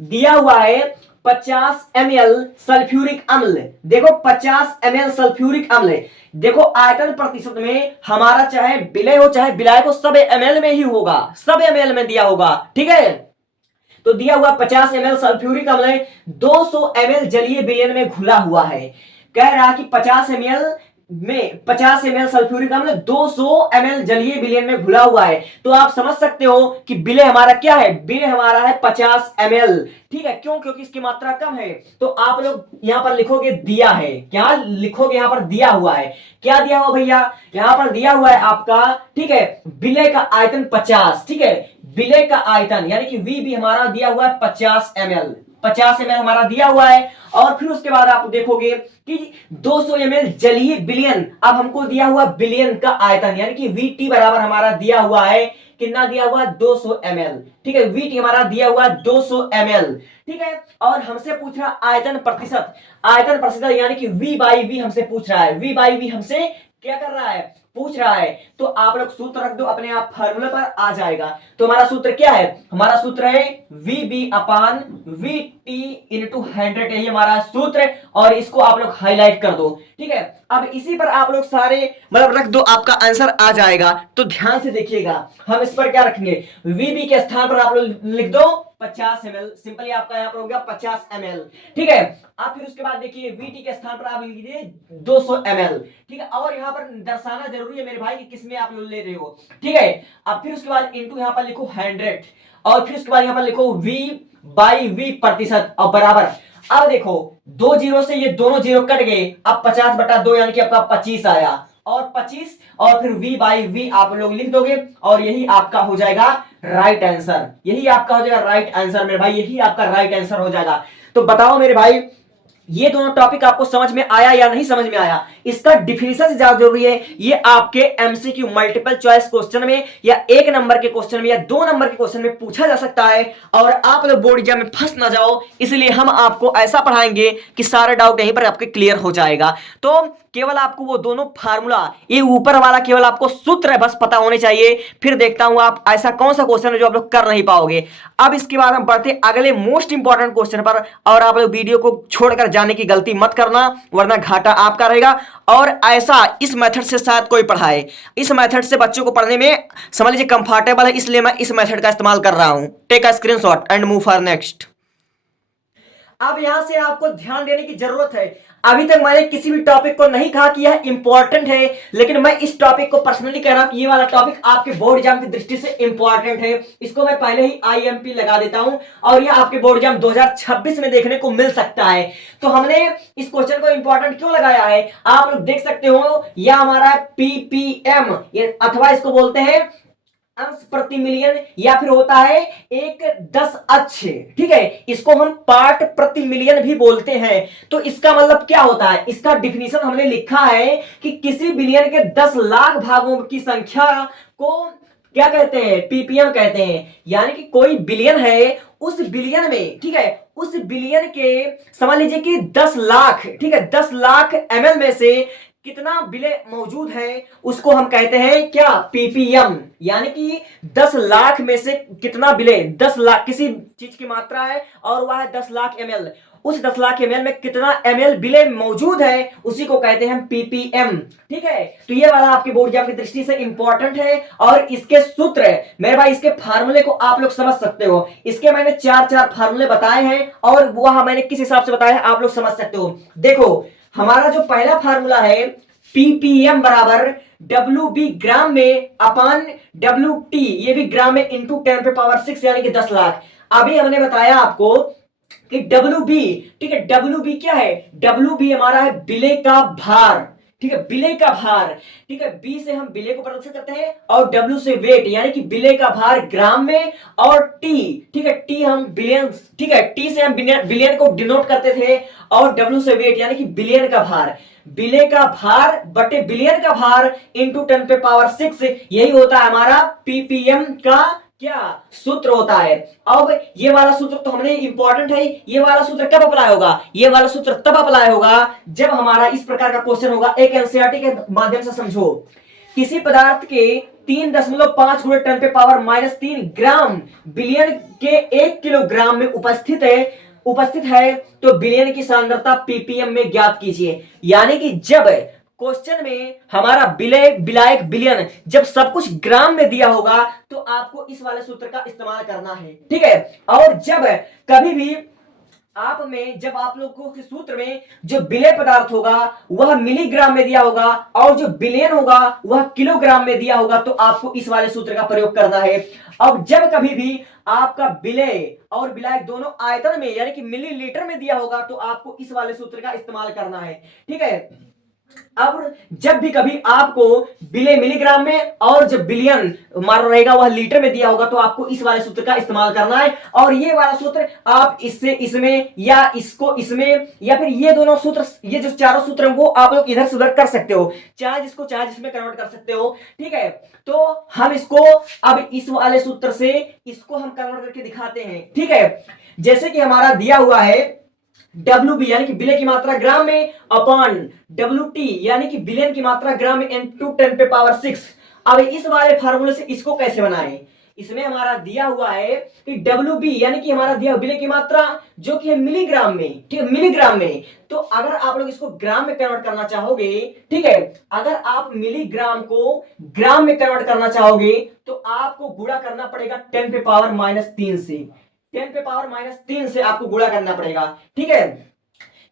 दिया हुआ है 50 ml सल्फ्यूरिक अम्ल, देखो 50 ml सल्फ्यूरिक अम्ल, देखो आयतन प्रतिशत में हमारा चाहे विलय हो चाहे विलायक हो, सब ml में ही होगा, सब ml में दिया होगा, ठीक है। तो दिया हुआ 50 ml सल्फ्यूरिक अम्ल है, 200 ml जलीय विलयन में घुला हुआ है। कह रहा कि 50 ml में 50 ml सल्फ्यूरिक अम्ल 200 ml जलीय विलयन में घुला हुआ है। तो आप समझ सकते हो कि विलय हमारा क्या है, विलय हमारा है 50 ml, ठीक है। क्यों? क्योंकि इसकी मात्रा कम है। तो आप लोग यहां पर लिखोगे दिया है, क्या लिखोगे? यहां पर दिया हुआ है, क्या दिया हुआ भैया? यहां पर दिया हुआ है आपका, ठीक है, विलय का आयतन 50, ठीक है, विलय का आयतन यानी कि वी भी हमारा दिया हुआ है 50 ml, 50 ml हमारा दिया हुआ है। और फिर उसके बाद आप देखोगे कि 200 ml जलीय विलयन, अब हमको दिया हुआ विलयन का आयतन यानी कि वीटी बराबर हमारा दिया हुआ है, कितना दिया हुआ? 200 ml, ठीक है, वीटी हमारा दिया हुआ 200 ml, ठीक है। और हमसे पूछ रहा आयतन प्रतिशत, आयतन प्रतिशत यानी कि वी बाई वी हमसे पूछ रहा है, वी बाई वी हमसे क्या कर रहा है? पूछ रहा है। तो आप लोग सूत्र रख दो, अपने आप फार्मूला पर आ जाएगा। तो हमारा सूत्र क्या है? हमारा सूत्र है VB अपान VT इंटू 100, यही हमारा सूत्र है। और इसको आप लोग हाईलाइट कर दो, ठीक है। अब इसी पर आप लोग सारे मतलब रख दो, आपका आंसर आ जाएगा। तो ध्यान से देखिएगा, हम इस पर क्या रखेंगे? VB के स्थान पर आप लोग लिख दो 50 ml, सिंपली आपका यहाँ पर हो गया 50 ml, ठीक है। आप फिर उसके बाद देखिए VT के स्थान पर आप लिख दीजिए 200 ml, ठीक है। और यहाँ पर दर्शाना जरूरी है मेरे भाई कि किसमें आप लोग ले रहे हो, ठीक है। अब फिर उसके बाद इंटू यहाँ पर लिखो 100, और फिर उसके बाद यहाँ पर लिखो V बाई V प्रतिशत और बराबर। अब देखो 2 जीरो से ये दोनों जीरो कट गए, अब 50/2 यानी कि आपका 25 आया, और 25 और फिर V बाई V आप लोग लिख दोगे, और यही आपका हो जाएगा राइट आंसर, यही आपका हो जाएगा राइट आंसर मेरे भाई, यही आपका राइट आंसर हो जाएगा। तो बताओ मेरे भाई, ये दोनों टॉपिक आपको समझ में आया या नहीं समझ में आया? इसका डिफिनेशन ज्यादा जरूरी है। ये आपके एमसीक्यू मल्टीपल चॉइस क्वेश्चन में या 1 नंबर के क्वेश्चन में या 2 नंबर के क्वेश्चन में पूछा जा सकता है, और आप लोग बोर्ड एग्जाम में फंस ना जाओ, इसलिए हम आपको ऐसा पढ़ाएंगे कि सारा डाउट यहीं पर आपके क्लियर हो जाएगा। तो केवल आपको वो दोनों फार्मूला, ये ऊपर वाला केवल आपको सूत्र है बस पता होने चाहिए, फिर देखता हूं आप ऐसा कौन सा क्वेश्चन है जो आप लोग कर नहीं पाओगे। अब इसके बाद हम बढ़ते अगले मोस्ट इंपॉर्टेंट क्वेश्चन पर, और आप लोग वीडियो को छोड़कर जाने की गलती मत करना, वरना घाटा आपका रहेगा। और ऐसा इस मेथड से शायद कोई पढ़ाए, इस मेथड से बच्चों को पढ़ने में समझ लीजिए कंफर्टेबल है, इसलिए मैं इस मेथड का इस्तेमाल कर रहा हूं। Take a screenshot and move for next. अब यहां से आपको ध्यान देने की जरूरत है। अभी तक मैंने किसी भी टॉपिक को नहीं कहा कि यह इंपॉर्टेंट है, लेकिन मैं इस टॉपिक को पर्सनली कह रहा हूं कि ये वाला टॉपिक आपके बोर्ड एग्जाम की दृष्टि से इंपॉर्टेंट है। इसको मैं पहले ही IMP लगा देता हूं, और यह आपके बोर्ड एग्जाम 2026 में देखने को मिल सकता है। तो हमने इस क्वेश्चन को इंपॉर्टेंट क्यों लगाया है, आप लोग देख सकते हो, यह हमारा PPM, ये अथवा इसको बोलते हैं अंश प्रति मिलियन, या फिर होता है 1/10 अक्ष, ठीक है, इसको हम पार्ट प्रति मिलियन भी बोलते हैं। तो इसका मतलब क्या होता है? इसका डिफिनीशन हमने लिखा है कि किसी बिलियन के 10 लाख भागों की संख्या को क्या कहते हैं? PPM कहते हैं। यानी कि कोई बिलियन है, उस बिलियन में, ठीक है, उस बिलियन के समझ लीजिए कि 10 लाख, ठीक है, 10 लाख ml में से कितना विलय मौजूद है, उसको हम कहते हैं क्या? PPM। यानी कि 10 लाख में से कितना विलय, 10 लाख किसी चीज की मात्रा है और वह है 10 लाख ml, उस 10 लाख ml में कितना ml विलय मौजूद है, उसी को कहते हैं हम PPM, ठीक है। तो ये वाला आपके बोर्ड एग्जाम की दृष्टि से इंपॉर्टेंट है, और इसके सूत्र मेरे भाई, इसके फार्मूले को आप लोग समझ सकते हो। इसके मैंने 4 फार्मूले बताए हैं, और वह मैंने किस हिसाब से बताया है आप लोग समझ सकते हो। देखो हमारा जो पहला फार्मूला है, PPM बराबर WB ग्राम में अपान WT, ये भी ग्राम में, इंटू 10⁻⁶ यानी कि 10 लाख। अभी हमने बताया आपको कि WB, ठीक है, WB क्या है? WB हमारा है विलय का भार, ठीक है, विलेय का भार, ठीक है, बी से हम विलेय को प्रदर्शित करते हैं और डब्ल्यू से वेट यानी कि विलेय का भार ग्राम में, और टी, ठीक है, टी हम बिलियन, ठीक है, टी से हम बिलियन को डिनोट करते थे, और डब्ल्यू से वेट यानी कि बिलियन का भार, विलेय का भार बटे बिलियन का भार इंटू 10⁶, यही होता है हमारा पीपीएम का क्या सूत्र होता है। अब ये वाला सूत्र तो हमने इंपॉर्टेंट है, ये वाला सूत्र कब अप्लाई होगा, ये वाला सूत्र तब अप्लाई होगा जब हमारा इस प्रकार का क्वेश्चन होगा। एक एनसीईआरटी के माध्यम से समझो, किसी पदार्थ के 3.5 गुणे 10⁻³ ग्राम बिलियन के 1 किलोग्राम में उपस्थित है तो बिलियन की सांद्रता पीपीएम में ज्ञात कीजिए। यानी कि जब क्वेश्चन में हमारा विलायक बिलियन जब सब कुछ ग्राम में दिया होगा तो आपको इस वाले सूत्र का इस्तेमाल करना है, ठीक है। और जब कभी भी जब आप लोगों के सूत्र में जो विलेय पदार्थ होगा वह मिलीग्राम में दिया होगा और जो बिलियन होगा वह किलोग्राम में दिया होगा तो आपको इस वाले सूत्र का प्रयोग करना है। अब जब कभी भी आपका विलेय और विलायक दोनों आयतन में यानी कि मिलीलीटर में दिया होगा तो आपको इस वाले सूत्र का इस्तेमाल करना है, ठीक है। अब जब भी कभी आपको विलेय मिलीग्राम में और जब बिलियन मार रहेगा वह लीटर में दिया होगा तो आपको इस वाले सूत्र का इस्तेमाल करना है। और ये वाला सूत्र आप इससे इसमें या इसको इसमें या फिर ये दोनों सूत्र, ये जो चारों सूत्र हैं वो आप लोग इधर से उधर कर सकते हो, चाहे जिसको चाहे जिसमें कन्वर्ट कर सकते हो, ठीक है। तो हम इसको अब इस वाले सूत्र से इसको हम कन्वर्ट करके दिखाते हैं, ठीक है। जैसे कि हमारा दिया हुआ है WB यानी कि विलेय की मात्रा ग्राम में अपॉन WT यानी कि बिलियन की मात्रा ग्राम में इंटू 10⁶। अब इस वाले फार्मूले से इसको कैसे बनाएं, इसमें हमारा दिया हुआ है कि WB यानी कि हमारा दिया विलेय की मात्रा जो कि है मिलीग्राम में, ठीक है, मिलीग्राम में। तो अगर आप लोग इसको ग्राम में कन्वर्ट करना चाहोगे, ठीक है, अगर आप मिलीग्राम को ग्राम में कन्वर्ट करना चाहोगे तो आपको गुणा करना पड़ेगा 10⁻³ से, 10⁻³ से आपको गुणा करना पड़ेगा, ठीक है,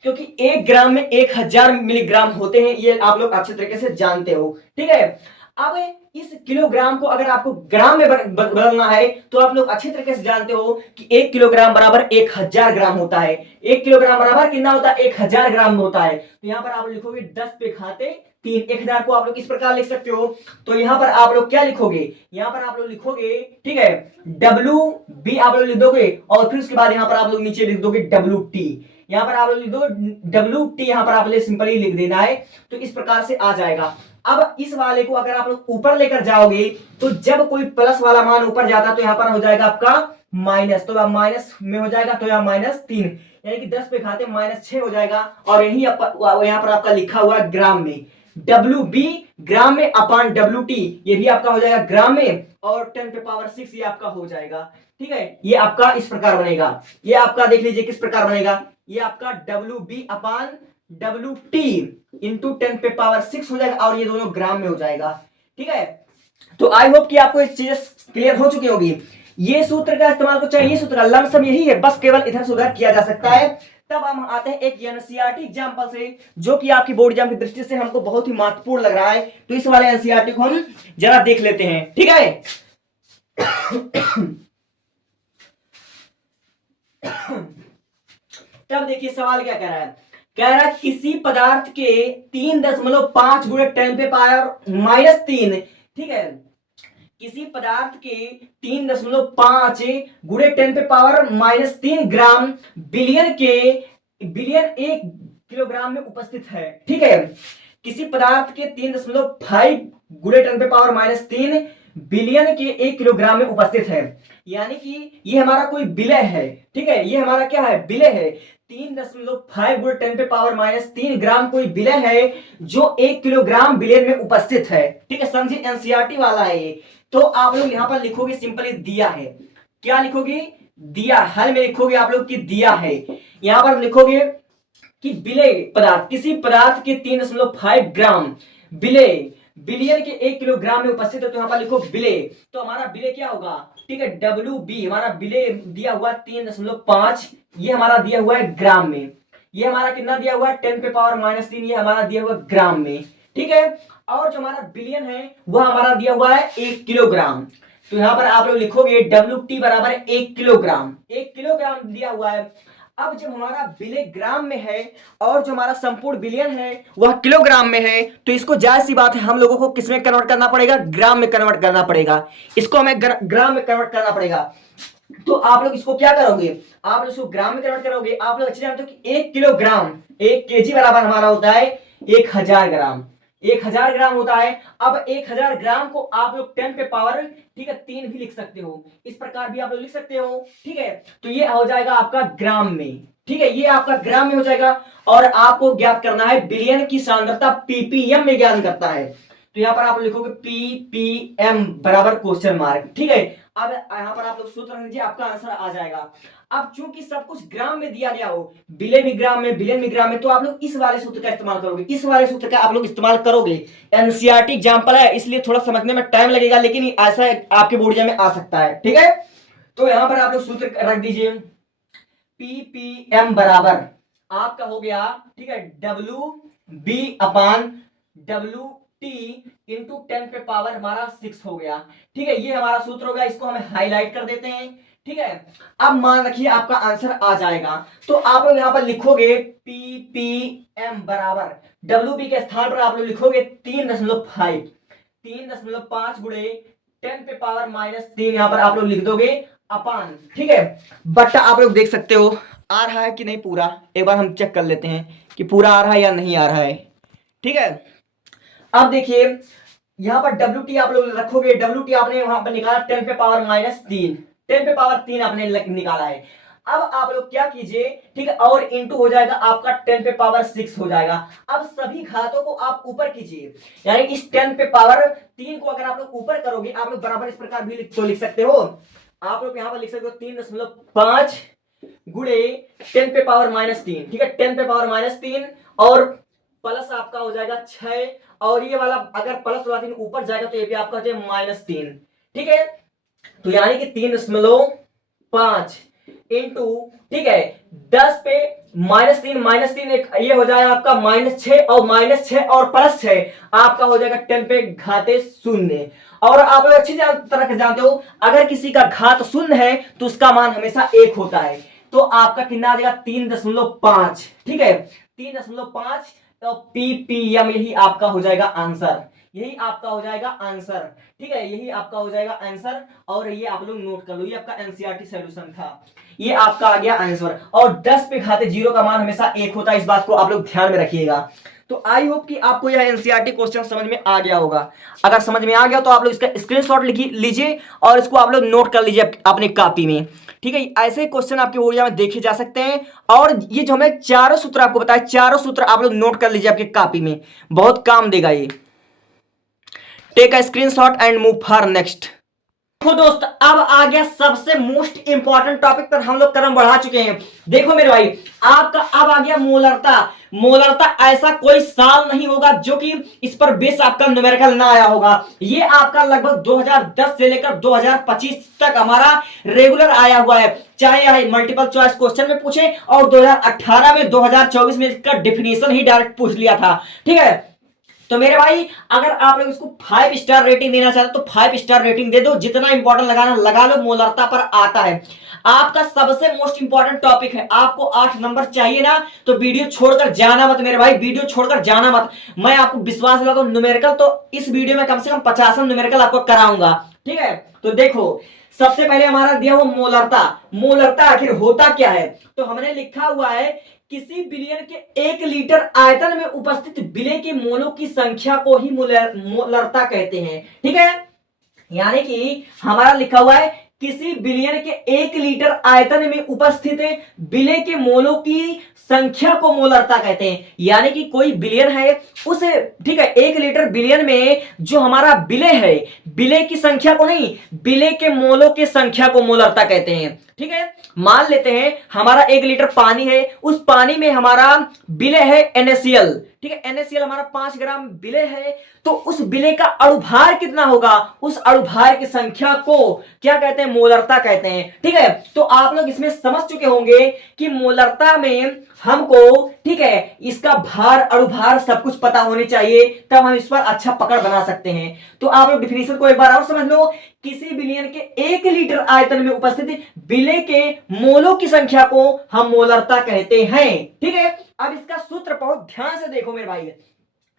क्योंकि 1 ग्राम में 1000 मिलीग्राम होते हैं, ये आप लोग अच्छे तरीके से जानते हो, ठीक है। अब इस किलोग्राम को अगर आपको ग्राम में बदलना है तो आप लोग अच्छे तरीके से जानते हो कि 1 किलोग्राम बराबर 1000 ग्राम होता है। 1 किलोग्राम बराबर कितना होता है, 1000 ग्राम होता है। तो यहाँ पर आप लिखोगे 10 पे खाते 3, 1000 को आप लोग इस प्रकार लिख सकते हो। तो यहाँ पर आप लोग क्या लिखोगे, यहाँ पर आप लोग लिखोगे, ठीक है, WB आप लोग लिख दोगे और फिर उसके बाद यहाँ पर आप लोग नीचे लिख दोगे WT। यहाँ पर आप लोग लिख दो WT, यहाँ पर आप लोग सिंपली लिख देना है तो इस प्रकार से आ जाएगा। अब इस वाले को अगर आप लोग ऊपर लेकर जाओगे तो जब कोई प्लस वाला मान ऊपर जाता है तो यहाँ पर हो जाएगा आपका माइनस, तो माइनस में हो जाएगा तो यहाँ -3 यानी कि 10 पे खाते -6 हो जाएगा। और यही यहाँ पर आपका लिखा हुआ ग्राम में, WB ग्राम में अपान WT ये भी आपका हो जाएगा ग्राम में और 10⁶ ये आपका हो जाएगा, ठीक है। ये आपका इस प्रकार बनेगा, ये आपका देख लीजिए किस प्रकार बनेगा, ये आपका WB अपान WT इंटू 10⁶ हो जाएगा और ये दोनों ग्राम में हो जाएगा, ठीक है। तो आई होप कि आपको इस चीज क्लियर हो चुकी होगी। ये सूत्र का इस्तेमाल तो चाहिए, सूत्र का लमसम यही है, बस केवल इधर से उधर किया जा सकता है। तब हम आते हैं एक एनसीईआरटी एग्जांपल से जो कि आपकी बोर्ड एग्जाम की दृष्टि से हमको बहुत ही महत्वपूर्ण लग रहा है। तो इस वाले एनसीईआरटी को हम जरा देख लेते हैं, ठीक है। तब देखिए सवाल क्या कह रहा है, कह रहा है किसी पदार्थ के 3.5 गुणे 10⁻³ ठीक है, किसी पदार्थ के 3.5 गुणे 10⁻³ ग्राम बिलियन 1 किलोग्राम में उपस्थित है, ठीक है। किसी पदार्थ के 3.5 गुणे 10⁻³ बिलियन के 1 किलोग्राम में उपस्थित है, यानी कि ये हमारा कोई विलेय है, ठीक है, ये हमारा क्या है, विलेय है। 3.5 गुणे 10⁻³ ग्राम कोई विलेय है जो 1 किलोग्राम बिलियन में उपस्थित है, ठीक है। समझिए एनसीईआरटी वाला है ये। तो आप लोग यहां पर लिखोगे सिंपली दिया है, क्या लिखोगे, दिया, हल में लिखोगे आप लोग कि दिया है। यहां पर लिखोगे कि विलेय पदार्थ, किसी पदार्थ के 3.5 ग्राम विलेय बिलियन के 1 किलोग्राम में उपस्थित है, तो यहां पर लिखो विलेय। तो हमारा विलेय क्या होगा, ठीक है, WB हमारा विलेय दिया हुआ 3.5, ये हमारा दिया हुआ है ग्राम में, ये हमारा कितना दिया हुआ है 10⁻³ ये हमारा दिया हुआ ग्राम में, ठीक है। और जो हमारा बिलियन है वह हमारा दिया हुआ है 1 किलोग्राम। तो यहां पर आप लोग लिखोगे WT बराबर 1 किलोग्राम, 1 किलोग्राम दिया हुआ है। अब जब हमारा मिलीग्राम में है और जो हमारा संपूर्ण बिलियन है वह किलोग्राम में है, तो इसको जायज सी बात है हम लोगों को किस में कन्वर्ट करना पड़ेगा, ग्राम में कन्वर्ट करना पड़ेगा। इसको हमें ग्राम में कन्वर्ट करना पड़ेगा। तो आप लोग इसको क्या करोगे, आप लोग इसको ग्राम में कन्वर्ट करोगे। आप लोग अच्छे जानते हो कि 1 किलोग्राम 1 केजी बराबर हमारा होता है 1000 ग्राम। 1000 ग्राम होता है। अब 1000 ग्राम को आप लोग 10 पे पावर, ठीक है, 3 भी लिख सकते हो, इस प्रकार भी आप लोग लिख सकते हो, ठीक है। तो ये हो जाएगा आपका ग्राम में, ठीक है, ये आपका ग्राम में हो जाएगा। और आपको ज्ञात करना है बिलियन की सांद्रता पीपीएम में ज्ञात करता है। तो यहां पर आप लिखोगे पीपीएम बराबर क्वेश्चन मार्क, ठीक है। अब यहां पर आप लोग सूत्र रख लीजिए, आपका आंसर आ जाएगा। अब चूंकि सब कुछ ग्राम में दिया गया हो, बिलियन में ग्राम में, तो आप लोग इस वाले सूत्र का इस्तेमाल करोगे, इस वाले सूत्र का आप लोग इस्तेमाल करोगे। एनसीईआरटी एग्जांपल है इसलिए थोड़ा समझने में टाइम लगेगा, लेकिन ऐसा आपके बोर्ड में आ सकता है, ठीक है। तो यहां पर आप लोग सूत्र रख दीजिए, पीपीएम बराबर आपका हो गया, ठीक है, W B upon W T into 10 पे पावर हमारा 6 हो गया, ठीक है। ये हमारा सूत्र होगा, इसको हमें हाईलाइट कर देते हैं, ठीक है। अब मान रखिए आपका आंसर आ जाएगा, तो आप लोग यहां पर लिखोगे पीपीएम बराबर डब्ल्यू बी के स्थान पर आप लोग लिखोगे 3.5 3.5 गुणे 10 पे पावर -3 यहां पर आप लोग लिख दोगे अपान, ठीक है। बट्टा आप लोग देख सकते हो आ रहा है कि नहीं पूरा, एक बार हम चेक कर लेते हैं कि पूरा आ रहा है या नहीं आ रहा है, ठीक है। अब देखिए यहां पर डब्ल्यू टी आप लोग रखोगे, डब्ल्यू टी आपने वहां पर निकाला 10 पे पावर -3, 10 पे पावर 3 आपने निकाला है। अब आप लोग क्या कीजिए, ठीक है, और इंटू हो जाएगा आपका 10 पे पावर 6 हो जाएगा। अब सभी घातों को आप ऊपर कीजिए, यानी इस 10 पे पावर 3 को अगर आप लोग ऊपर करोगे, आप लोग बराबर इस प्रकार भी लिख सकते हो। आप लोग यहां पर लिख सकते हो 3.5 गुणे 10 पे पावर -3, ठीक है, 10 पे पावर -3 और प्लस आपका हो जाएगा 6, और ये वाला अगर प्लस वाला 3 ऊपर जाएगा तो ये भी आपका हो जाएगा -3, ठीक है। तो यानी कि 3.5 इंटू, ठीक है, 10 पे -3 एक ये हो जाएगा आपका -6 और -6 और +6 आपका हो जाएगा 10 पे घाते 0। और आप लोग अच्छी तरह से जानते हो अगर किसी का घात 0 है तो उसका मान हमेशा 1 होता है। तो आपका कितना आ जाएगा 3.5, ठीक है, 3.5। तो पीपीएम यही आपका हो जाएगा आंसर, यही आपका हो जाएगा आंसर, ठीक है, यही आपका हो जाएगा आंसर। और ये आप लोग नोट कर लो, ये आपका एनसीईआरटी सॉल्यूशन था, ये आपका आ गया आंसर। और 10 पे घाते 0 का मान हमेशा 1 होता है, इस बात को आप लोग ध्यान में रखिएगा। तो आई होप कि आपको यह एनसीईआरटी क्वेश्चन समझ में आ गया होगा। अगर समझ में आ गया तो आप लोग इसका स्क्रीनशॉट लीजिए और इसको आप लोग नोट कर लीजिए अपनी कॉपी में, ठीक है। ऐसे क्वेश्चन आपके ओरिया में देखे जा सकते हैं। और ये जो हमें चारों सूत्र आपको बताया, चारों सूत्र आप लोग नोट कर लीजिए आपकी कॉपी में, बहुत काम देगा ये। Take a screenshot and move for next. देखो दोस्त, अब आ गया सबसे मोस्ट इंपॉर्टेंट टॉपिक पर हम लोग कदम बढ़ा चुके हैं। देखो मेरे भाई, आपका अब आ गया मोलरता। मोलरता ऐसा कोई साल नहीं होगा जो कि इस पर बेस आपका न्यूमेरिकल ना आया होगा। ये आपका लगभग 2010 से लेकर 2025 तक हमारा रेगुलर आया हुआ है, चाहे मल्टीपल चॉइस क्वेश्चन में पूछे और 2018 में 2024 में इसका डेफिनेशन ही डायरेक्ट पूछ लिया था, ठीक है। तो मेरे भाई अगर आप लोग इसको 5 स्टार रेटिंग देना चाहते हो तो 5 स्टार रेटिंग दे दो, जितना इंपॉर्टेंट लगाना लगा लो, मोलरता पर आता है। आपका सबसे मोस्ट इंपॉर्टेंट टॉपिक है, आपको 8 नंबर चाहिए ना, तो वीडियो छोड़कर जाना मत मेरे भाई, वीडियो छोड़कर जाना मत। मैं आपको विश्वास दिलाता हूं न्यूमेरिकल तो इस वीडियो में कम से कम 50 न्यूमेरिकल आपको कराऊंगा, ठीक है। तो देखो सबसे पहले हमारा दिया हुआ मोलरता। मोलरता आखिर होता क्या है, तो हमने लिखा हुआ है किसी बिलियन के 1 लीटर आयतन में उपस्थित विलेय के मोलों की संख्या को ही मोलरता कहते हैं, ठीक है। यानी कि हमारा लिखा हुआ है किसी बिलियन के 1 लीटर आयतन में उपस्थित विलेय के मोलों की संख्या को मोलरता कहते हैं। यानी कि कोई बिलियन है उसे, ठीक है, 1 लीटर बिलियन में जो हमारा विलेय है, विलेय की संख्या को नहीं, विलेय के मोलों की संख्या को मोलरता कहते हैं, ठीक है। मान लेते हैं हमारा 1 लीटर पानी है, उस पानी में हमारा विलेय है NaCl, ठीक है, NaCl हमारा 5 ग्राम विलेय है, तो उस विलेय का अणुभार कितना होगा, उस अणुभार की संख्या को क्या कहते हैं, मोलरता कहते हैं, ठीक है। तो आप लोग इसमें समझ चुके होंगे कि मोलरता में हमको, ठीक है, इसका भार अणुभार सब कुछ पता होने चाहिए, तब हम इस पर अच्छा पकड़ बना सकते हैं। तो आप लोग डिफिनीशन को एक बार और समझ लो किसी विलयन के 1 लीटर आयतन में उपस्थित विलय के मोलों की संख्या को हम मोलरता कहते हैं। ठीक है, अब इसका सूत्र बहुत ध्यान से देखो मेरे भाई।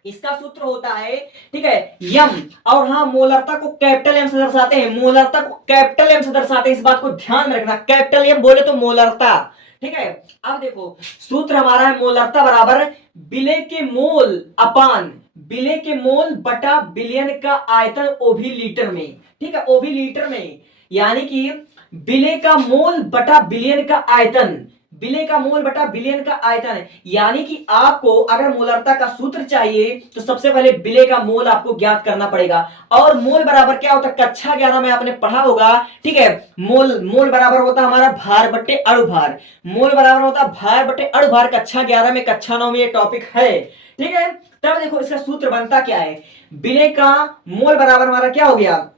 इसका सूत्र होता है, ठीक है, यम, और हाँ मोलरता को कैपिटल एम से दर्शाते हैं, मोलरता को कैपिटल एम से दर्शाते हैं, इस बात को ध्यान में रखना। कैपिटल एम बोले तो मोलरता। ठीक है, अब देखो सूत्र हमारा है मोलरता बराबर विलय के मोल अपान विलय के मोल बटा विलयन का आयतन ओभी लीटर में। ठीक है, ओभी लीटर में, यानी कि विलय का मोल बटा विलयन का आयतन, विलय का मोल बटा विलयन का आयतन, यानी कि आपको अगर मोलरता का सूत्र चाहिए तो सबसे पहले विलय का मोल आपको ज्ञात करना पड़ेगा। और मोल बराबर क्या होता है, कक्षा 11 में आपने पढ़ा होगा। ठीक है, मोल बराबर होता है हमारा भार बट्टे अणुभार, मोल बराबर होता है भार बट्टे अणुभार। कक्षा 11 में, कक्षा 9 में ये टॉपिक है। ठीक है, तब देखो इसका सूत्र बनता क्या है, विलय का मोल बराबर हमारा क्या हो गया,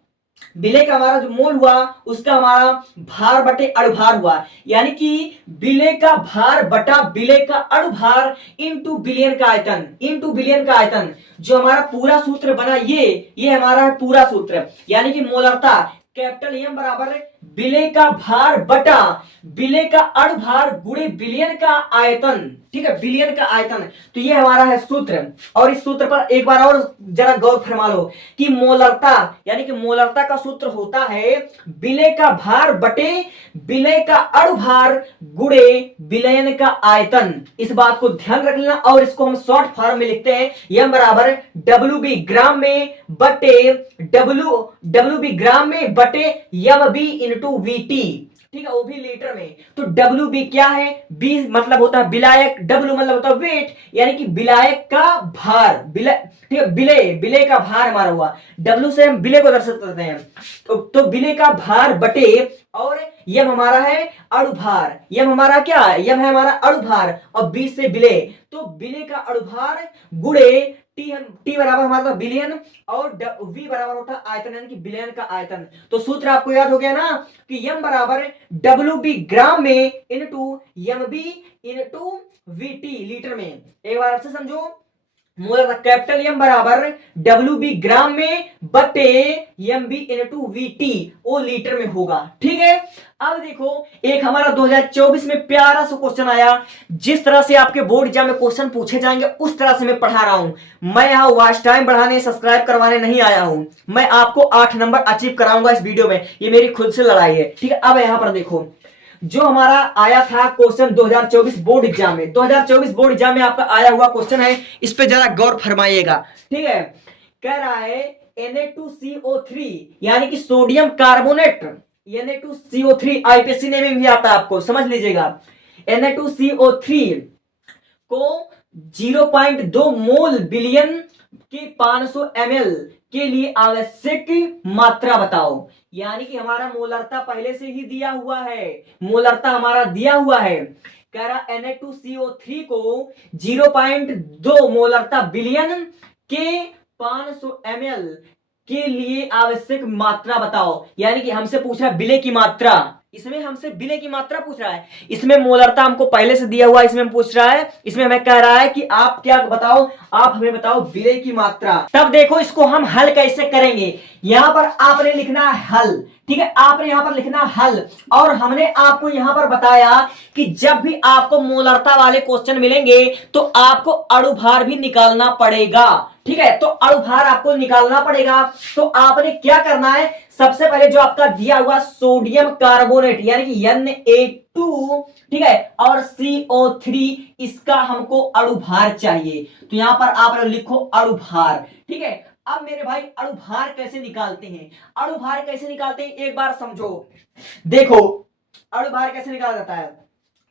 विलय का हमारा जो मोल हुआ उसका हमारा भार बटे अणुभार हुआ, यानी कि विलय का भार बटा विलय का अणुभार इनटू विलयन का आयतन, इनटू विलयन का आयतन। जो हमारा पूरा सूत्र बना ये हमारा है पूरा सूत्र, यानी कि मोलरता कैपिटल एम बराबर विलय का भार बटा विलय का अणुभार गुणे विलयन का आयतन। ठीक है, विलयन का आयतन, तो ये हमारा है सूत्र। और इस सूत्र पर एक बार और जरा गौर फरमा लो कि मोलरता, यानी कि मोलरता का सूत्र होता है विलय का भार बटे विलय का अणुभार गुणे विलयन का आयतन। इस बात को ध्यान रख लेना, और इसको हम शॉर्ट फॉर्म में लिखते हैं एम बराबर WB ग्राम में बटे WB ग्राम में बटे MB इंटू VT। ठीक है, वो भी लीटर में। तो WB क्या है, B मतलब होता है विलायक, W मतलब होता है वेट, यानी कि विलायक का भार, ठीक है, विलय का भार हमारा हुआ। W से हम विलय को दर्शाते करते हैं, तो विलय का भार बटे, और यम हमारा है अणुभार, यम हमारा क्या है, यम है हमारा अणुभार, और B से विलय, तो विलय का अणुभार गुणे टी बराबर हमारा विलयन, और V बराबर होता है आयतन, यानी कि विलयन का आयतन। तो सूत्र आपको याद हो गया ना कि m बराबर WB ग्राम में into MB into VT litre में। एक बार आपसे समझो, मोल कैपिटल एम बराबर WB ग्राम में बटे MB इनटू VT, वो लीटर में होगा। ठीक है, अब देखो एक हमारा 2024 में प्यारा सा क्वेश्चन आया। जिस तरह से आपके बोर्ड एग्जाम में क्वेश्चन पूछे जाएंगे उस तरह से मैं पढ़ा रहा हूं। मैं यहाँ वॉच टाइम बढ़ाने, सब्सक्राइब करवाने नहीं आया हूं, मैं आपको 8 नंबर अचीव कराऊंगा इस वीडियो में, ये मेरी खुद से लड़ाई है। ठीक है, अब यहाँ पर देखो जो हमारा आया था क्वेश्चन 2024 बोर्ड एग्जाम में, 2024 बोर्ड एग्जाम में आपका आया हुआ क्वेश्चन है, इस पे जरा गौर फरमाइएगा। ठीक है, कह रहा है Na2CO3 यानी कि सोडियम कार्बोनेट, Na2CO3 आईपीएससी में भी आता है, आपको समझ लीजिएगा। Na2CO3 को 0.2 मोल विलयन के 500 ml के लिए आवश्यक मात्रा बताओ। यानी कि हमारा मोलरता पहले से ही दिया हुआ है, मोलरता हमारा दिया हुआ है। कह रहा Na2CO3 को 0.2 मोलरता विलयन के 500 ml के लिए आवश्यक मात्रा बताओ। यानी कि हमसे पूछ रहा है विलय की मात्रा, इसमें हमसे विलय की मात्रा पूछ रहा है, इसमें मोलरता हमको पहले से दिया हुआ है, इसमें पूछ रहा है, इसमें हमें कह रहा है कि आप क्या बताओ, आप हमें बताओ विलय की मात्रा। तब देखो इसको हम हल कैसे करेंगे। यहां पर आपने लिखना है हल, ठीक है, आपने यहां पर लिखना हल, और हमने आपको यहां पर बताया कि जब भी आपको मोलरता वाले क्वेश्चन मिलेंगे तो आपको अणुभार भी निकालना पड़ेगा। ठीक है, तो अणुभार आपको निकालना पड़ेगा। तो आपने क्या करना है, सबसे पहले जो आपका दिया हुआ सोडियम कार्बोनेट यानी कि Na2, ठीक है, और CO3, इसका हमको अणुभार चाहिए। तो यहां पर आप लिखो अणुभार। ठीक है, अब मेरे भाई अणुभार कैसे निकालते हैं, अणुभार कैसे निकालते हैं एक बार समझो। देखो अणुभार कैसे निकाला जाता है,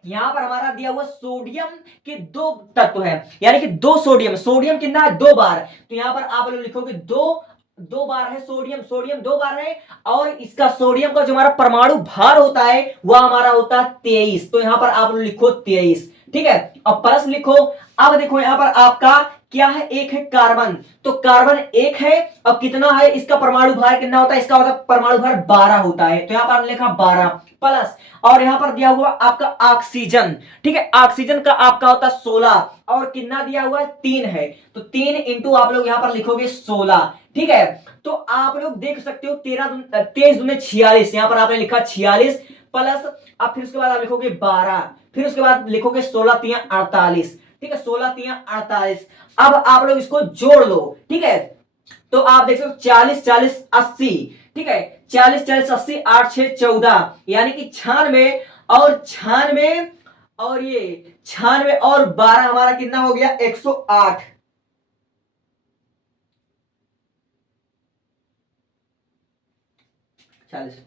यहां पर हमारा दिया हुआ सोडियम के 2 तत्व है, यानी कि 2 सोडियम, सोडियम कितना है 2 बार, तो यहां पर आप लोग लिखोगे 2 बार है सोडियम, सोडियम 2 बार है, और इसका सोडियम का जो हमारा परमाणु भार होता है वह हमारा होता है 23, तो यहां पर आप लोग लिखो 23। ठीक है, अब प्लस लिखो। अब देखो यहां पर आपका क्या है, एक है कार्बन, तो कार्बन एक है, अब कितना है इसका परमाणु भार कितना होता है, इसका होता है परमाणु भार 12 होता है, तो यहां पर लिखा 12 प्लस, और यहां पर दिया हुआ आपका ऑक्सीजन, ठीक है, ऑक्सीजन का आपका होता है 16, और कितना दिया हुआ है 3 है, तो 3 इंटू आप लोग यहां पर लिखोगे 16, ठीक है। तो आप लोग देख सकते हो 23 दूने 46, यहां पर आपने लिखा 46 प्लस, अब फिर उसके बाद आप लिखोगे 12, फिर उसके बाद लिखोगे 16 तिया 48, ठीक है, 16 तिया 48। अब आप लोग इसको जोड़ लो, ठीक है, तो आप देख सकते हो 40 40 80, ठीक है, 40 40 80 8 6 14, यानी कि 96, और 96 और ये 96 और 12 हमारा कितना हो गया 108, 40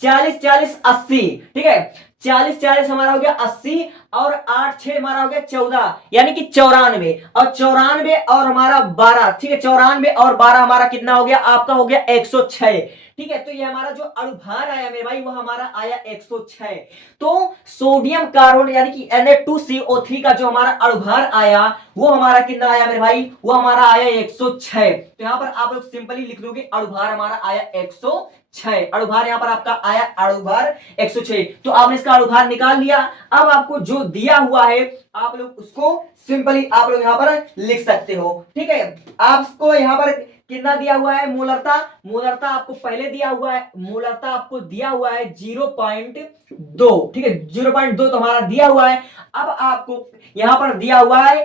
40 40 80, ठीक है, 40 40 हमारा हो गया 80, और 8 6 हमारा हो गया 14, यानी कि 94, और 94 और हमारा 12, ठीक है, 94 और 12 हमारा कितना हो गया, आपका हो गया 106, ठीक है। तो ये हमारा जो अणुभार आया मेरे भाई, वो हमारा आया 106। तो सोडियम कार्बोनेट यानी कि Na2CO3 का जो हमारा अणुभार आया, वो हमारा कितना आया मेरे भाई, वो हमारा आया 106। तो यहां पर आप लोग सिंपली लिख दोगे अणुभार हमारा आया 106, अणुभार यहां पर आपका आया अणुभार 106। तो आपने इसका अणुभार निकाल लिया। अब आपको जो दिया हुआ है आप लोग उसको सिंपली आप लोग यहां पर लिख सकते हो, ठीक है। आपको यहां पर कितना दिया हुआ है, मोलरता, मोलरता आपको पहले दिया हुआ है, मोलरता आपको दिया हुआ है 0.2, ठीक है, 0.2 तो हमारा दिया हुआ है। अब आपको यहां पर दिया हुआ है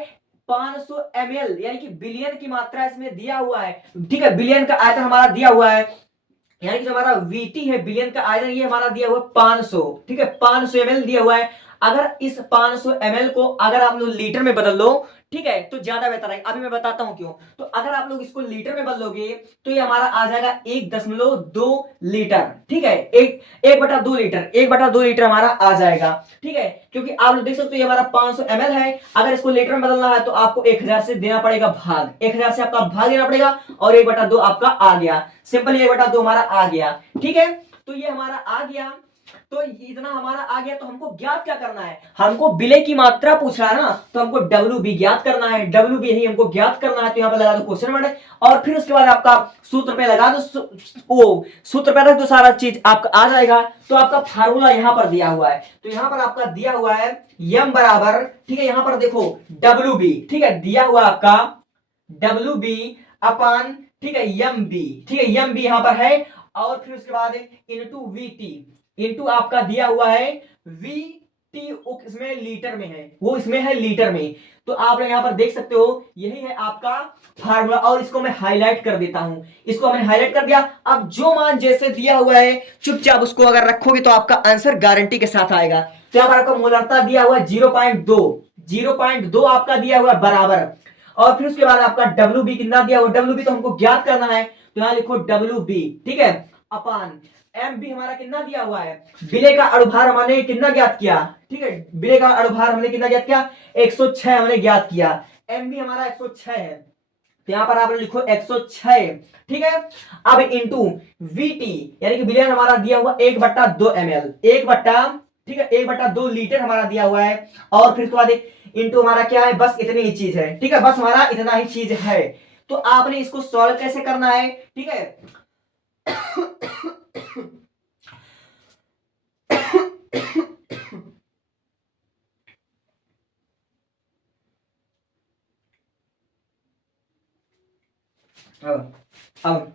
500 ml, यानी कि बिलियन की मात्रा इसमें दिया हुआ है, ठीक है, बिलियन का आयतन हमारा दिया हुआ है, यानी कि जो हमारा वीटी है बिलियन का आयतन, ये हमारा दिया हुआ 500, ठीक है, 500 ml दिया हुआ है। अगर इस 500 ml को अगर आप लोग लीटर में बदल लो, ठीक है, तो ज्यादा बेहतर है। अभी मैं बताता हूं क्यों। तो अगर आप लोग इसको लीटर में बदलोगे तो ये हमारा आ जाएगा 1.2 लीटर, ठीक है, 1/2 लीटर, 1/2 लीटर हमारा आ जाएगा, ठीक है, क्योंकि आप लोग देख सकते हो ये हमारा 500 ml है। अगर इसको लीटर में बदलना है तो आपको 1000 से देना पड़ेगा भाग, 1000 से आपका भाग देना पड़ेगा, और 1/2 आपका आ गया, सिंपल 1/2 हमारा आ गया, ठीक है। तो ये हमारा आ गया, तो इतना हमारा आ गया। तो हमको ज्ञात क्या करना है, हमको विलय की मात्रा पूछ रहा है ना, तो हमको डब्ल्यू बी ज्ञात करना है, डब्ल्यू बी यही हमको ज्ञात करना है। तो यहाँ पर लगा दो क्वेश्चन मार्क, और फिर उसके बाद आपका सूत्र पे लगा दो, वो सूत्र पे रख दो, सारा चीज आपका आ जाएगा। तो आपका फार्मूला यहाँ पर दिया हुआ है, तो यहाँ पर आपका दिया हुआ है यम बराबर, ठीक है, यहाँ पर देखो डब्ल्यू बी, ठीक है, दिया हुआ आपका डब्ल्यू बी अपान, ठीक है, यम बी, ठीक है, यम बी यहाँ पर है, और फिर उसके बाद इनटू वी टी, इनटू आपका दिया हुआ है वी टी, इसमें लीटर में है, वो इसमें है लीटर में। तो आप लोग यहां पर देख सकते हो यही है आपका फार्मूला, और इसको मैं हाईलाइट कर देता हूं, इसको मैंने हाईलाइट कर दिया। अब जो मान जैसे दिया हुआ है चुपचाप उसको अगर रखोगे तो आपका आंसर गारंटी के साथ आएगा। तो यहां पर आपका मोलरता दिया हुआ है 0.2, 0.2 आपका दिया हुआ है बराबर, और फिर उसके बाद आपका डब्ल्यू बी कितना दिया हुआ, डब्ल्यू बी तो हमको ज्ञात करना है, तो यहां लिखो डब्ल्यू बी, ठीक है, अपान एम बी हमारा कितना दिया हुआ है, विलय का अणुभार हमने कितना ज्ञात किया, ठीक है, विलय का अणुभार हमने कितना ज्ञात किया 106 हमने ज्ञात किया, एम बी हमारा 106 है, तो यहां पर आप लिखो 106, ठीक है। अब इंटू वीटी यानी कि विलयन हमारा दिया हुआ 1/2 ml, 1 ठीक है, 1/2 लीटर हमारा दिया हुआ है, और फिर उसके बाद इंटू हमारा क्या है, बस इतनी ही चीज है, ठीक है, बस हमारा इतना ही चीज है। तो आपने इसको सॉल्व कैसे करना है, ठीक है। अब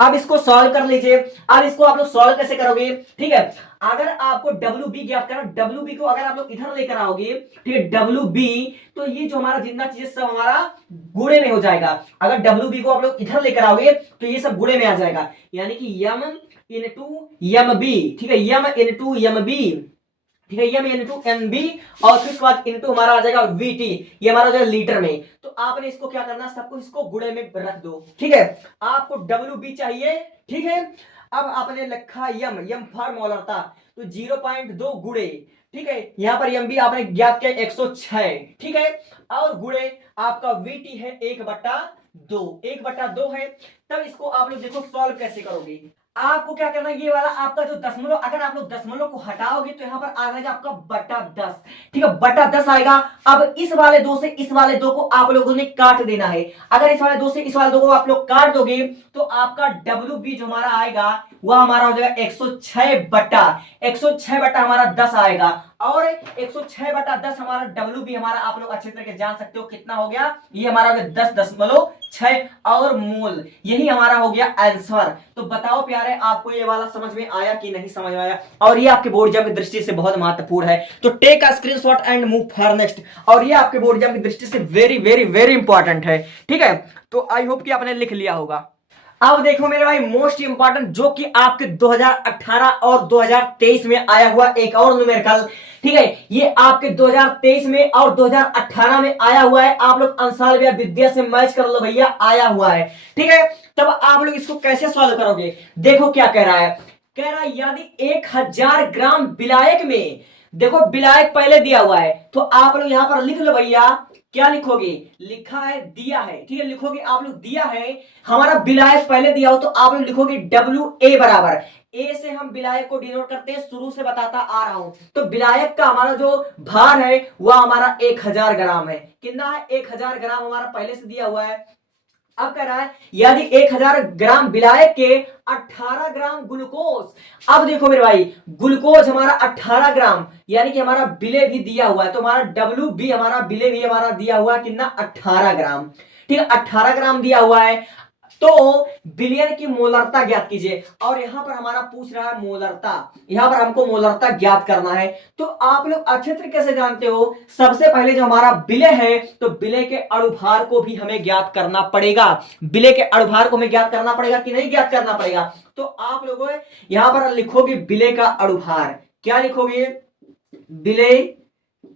अब इसको सॉल्व कर लीजिए। अब इसको आप लोग सॉल्व कैसे करोगे, ठीक है। अगर आपको डब्ल्यू बी ज्ञात करना, डब्ल्यू बी को अगर आप लोग इधर लेकर आओगे, ठीक है, डब्ल्यू बी, तो ये जो हमारा जितना चीज सब हमारा गुणे में हो जाएगा। अगर डब्ल्यू बी को आप लोग इधर लेकर आओगे तो ये सब गुणे में आ जाएगा, यानी कि यम इनटू यम बी, ठीक है, यम इनटू यम बी, ठीक है, यम इनटू एम बी, और फिर उसके बाद इनटू हमारा आ जाएगा वीटी, ये हमारा जो है लीटर में। तो आपने इसको क्या करना, सबको इसको गुणे में रख दो, ठीक है। आपको डब्ल्यू बी चाहिए, ठीक है। अब आपने लिखा यम, यम फॉर मोलरता, तो 0.2 गुणे, ठीक है, यहां पर यम बी आपने ज्ञात किया 106, ठीक है, और गुणे आपका वीटी है 1/2, 1/2 है। तब इसको आप लोग देखो सॉल्व कैसे करोगे। आपको क्या करना है, ये वाला आपका जो दशमलव, अगर आप लोग दशमलव को हटाओगे तो यहाँ पर आ जाएगा आपका बटा 10, ठीक है, बटा 10 आएगा। अब इस वाले दो से इस वाले दो को आप लोगों ने काट देना है। अगर इस वाले दो से इस वाले दो को आप लोग काट दोगे तो आपका डब्ल्यू बी जो हमारा आएगा वह हमारा हो जाएगा 106 बटा हमारा 10 आएगा। और 106 बटा 10 हमारा डब्ल्यू बी हमारा आप लोग अच्छे तरीके जान सकते हो कितना हो गया, ये हमारा हो गया 10.6 और मोल, यही हमारा हो गया आंसर। तो बताओ प्यारे, आपको ये वाला समझ में आया कि नहीं समझ में आया? और ये आपके बोर्ड एग्जाम की दृष्टि से बहुत महत्वपूर्ण है, तो take a screenshot and move for next. और ये आपके बोर्ड एग्जाम की दृष्टि से वेरी वेरी वेरी इंपॉर्टेंट है, ठीक है। तो आई होप कि आपने लिख लिया होगा। अब देखो मेरे भाई, मोस्ट इंपॉर्टेंट जो कि आपके 2018 और 2023 में आया हुआ एक और न्यूमेरिकल, ठीक है, ये आपके 2023 में और 2018 में आया हुआ है। आप लोग अंसाल विद्या से मैच कर लो भैया, आया हुआ है, ठीक है। तब आप लोग इसको कैसे सॉल्व करोगे, देखो क्या कह रहा है। कह रहा है यदि 1000 ग्राम विलायक में, देखो विलायक पहले दिया हुआ है तो आप लोग यहां पर लिख लो भैया, क्या लिखोगे, लिखा है दिया है, ठीक है, लिखोगे आप लोग दिया है, हमारा विलायक पहले दिया हो तो आप लोग लिखोगे डब्ल्यू ए बराबर, ए से हम विलायक को डिनोट करते हैं, शुरू से बताता आ रहा हूं। तो विलायक का हमारा जो भार है वह हमारा 1000 ग्राम है। कितना है, 1000 ग्राम हमारा पहले से दिया हुआ है। अब कह रहा है यदि 1000 ग्राम विलायक के 18 ग्राम ग्लूकोज, अब देखो मेरे भाई, ग्लूकोज हमारा 18 ग्राम, यानी कि हमारा विलेय भी दिया हुआ है, तो हमारा डब्ल्यू बी हमारा विलेय भी हमारा दिया हुआ है कितना, 18 ग्राम, ठीक है, 18 ग्राम दिया हुआ है। तो विलयन की मोलरता ज्ञात कीजिए, और यहां पर हमारा पूछ रहा है मोलरता, यहां पर हमको मोलरता ज्ञात करना है। तो आप लोग अच्छे तरीके से जानते हो, सबसे पहले जो हमारा विलेय है तो विलेय के अणुभार को भी हमें ज्ञात करना पड़ेगा। विलेय के अणुभार को हमें ज्ञात करना पड़ेगा कि नहीं ज्ञात करना पड़ेगा? तो आप लोगों यहां पर लिखोगे विलेय का अणुभार, क्या लिखोगे, विलेय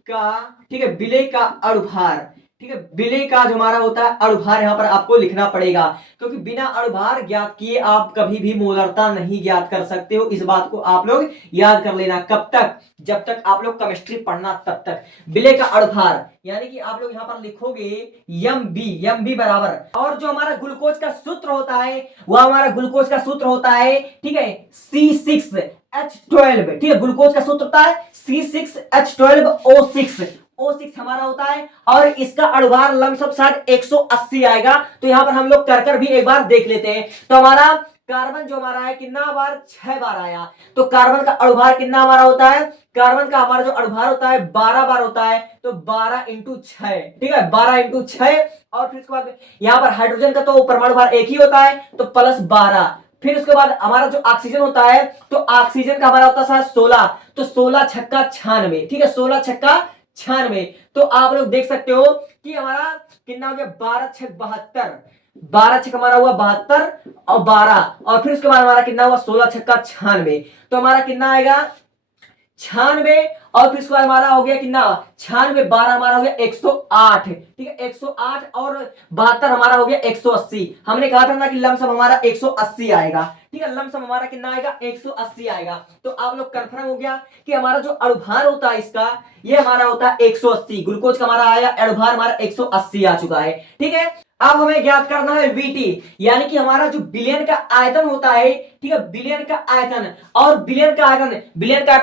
का, ठीक है, विलेय का अणुभार, ठीक है, विलेय का जो हमारा होता है अणुभार यहां पर आपको लिखना पड़ेगा, क्योंकि बिना अणुभार ज्ञात किए आप कभी भी मोलरता नहीं ज्ञात कर सकते हो। इस बात को आप लोग याद कर लेना, कब तक, जब तक आप लोग केमिस्ट्री पढ़ना तब तक। विलेय का अणुभार यानी कि आप लोग यहां पर लिखोगे एम बी बराबर, और जो हमारा ग्लूकोज का सूत्र होता है वह हमारा ग्लूकोज का सूत्र होता है, ठीक है, C6H12, ठीक है, ग्लूकोज का सूत्र होता है C6H12O6, O6 हमारा होता है, और इसका अणुभार लमसम शायद 180 आएगा। तो यहां पर हम लोग कर भी एक बार देख लेते हैं। तो हमारा कार्बन जो हमारा है कितना बार, 6 बार आया, तो कार्बन का अणुभार कितना हमारा होता है, कार्बन का हमारा जो अणुभार होता है 12 बार होता है, तो 12 इंटू 6, ठीक है, 12 इंटू 6। और फिर उसके बाद यहाँ पर हाइड्रोजन का तो परमाणु भार एक ही होता है, तो प्लस 12। फिर उसके बाद हमारा जो ऑक्सीजन होता है तो ऑक्सीजन का हमारा होता है 16, तो 16 छक्का 96, ठीक है, 16 छक्का 96। तो आप लोग देख सकते हो कि हमारा कितना हो गया, 12 छक 72, 12 छक हमारा हुआ 72 और 12, और फिर उसके बाद हमारा कितना हुआ 16 छक्का 96, तो हमारा कितना आएगा 96, और फिर उसके बाद हमारा हो गया कितना 96, 12 हमारा हो गया 108, ठीक है, 108 और 72 हमारा हो गया 180। हमने कहा था ना कि लमसम हमारा 180 आएगा, ठीक है, लमसम हमारा कितना आएगा 180 आएगा। तो आप लोग कंफर्म हो गया कि हमारा जो अणुभार होता है इसका, ये हमारा होता है 180, ग्लूकोज का हमारा आया अणुभार हमारा 180 आ चुका है, ठीक है। अब हमें ज्ञात करना है वीटी, यानी कि हमारा जो विलयन का आयतन होता है, ठीक है, विलयन का आयतन, और विलयन का आयतन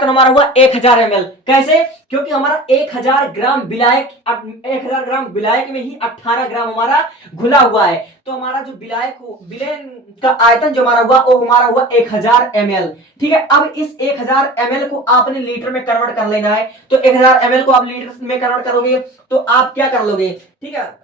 हमारा हुआ 1000 ml। कैसे? क्योंकि हमारा 1000 ग्राम विलायक, 1000 ग्राम विलायक में ही 18 ग्राम हमारा घुला हुआ है, तो हमारा जो विलयन का आयतन जो हमारा हुआ वो हमारा हुआ 1000 ml, ठीक है। अब इस 1000 ml को आपने लीटर में कन्वर्ट कर लेना है, तो 1000 ml को आप लीटर में कन्वर्ट करोगे तो आप क्या कर लोगे, ठीक है,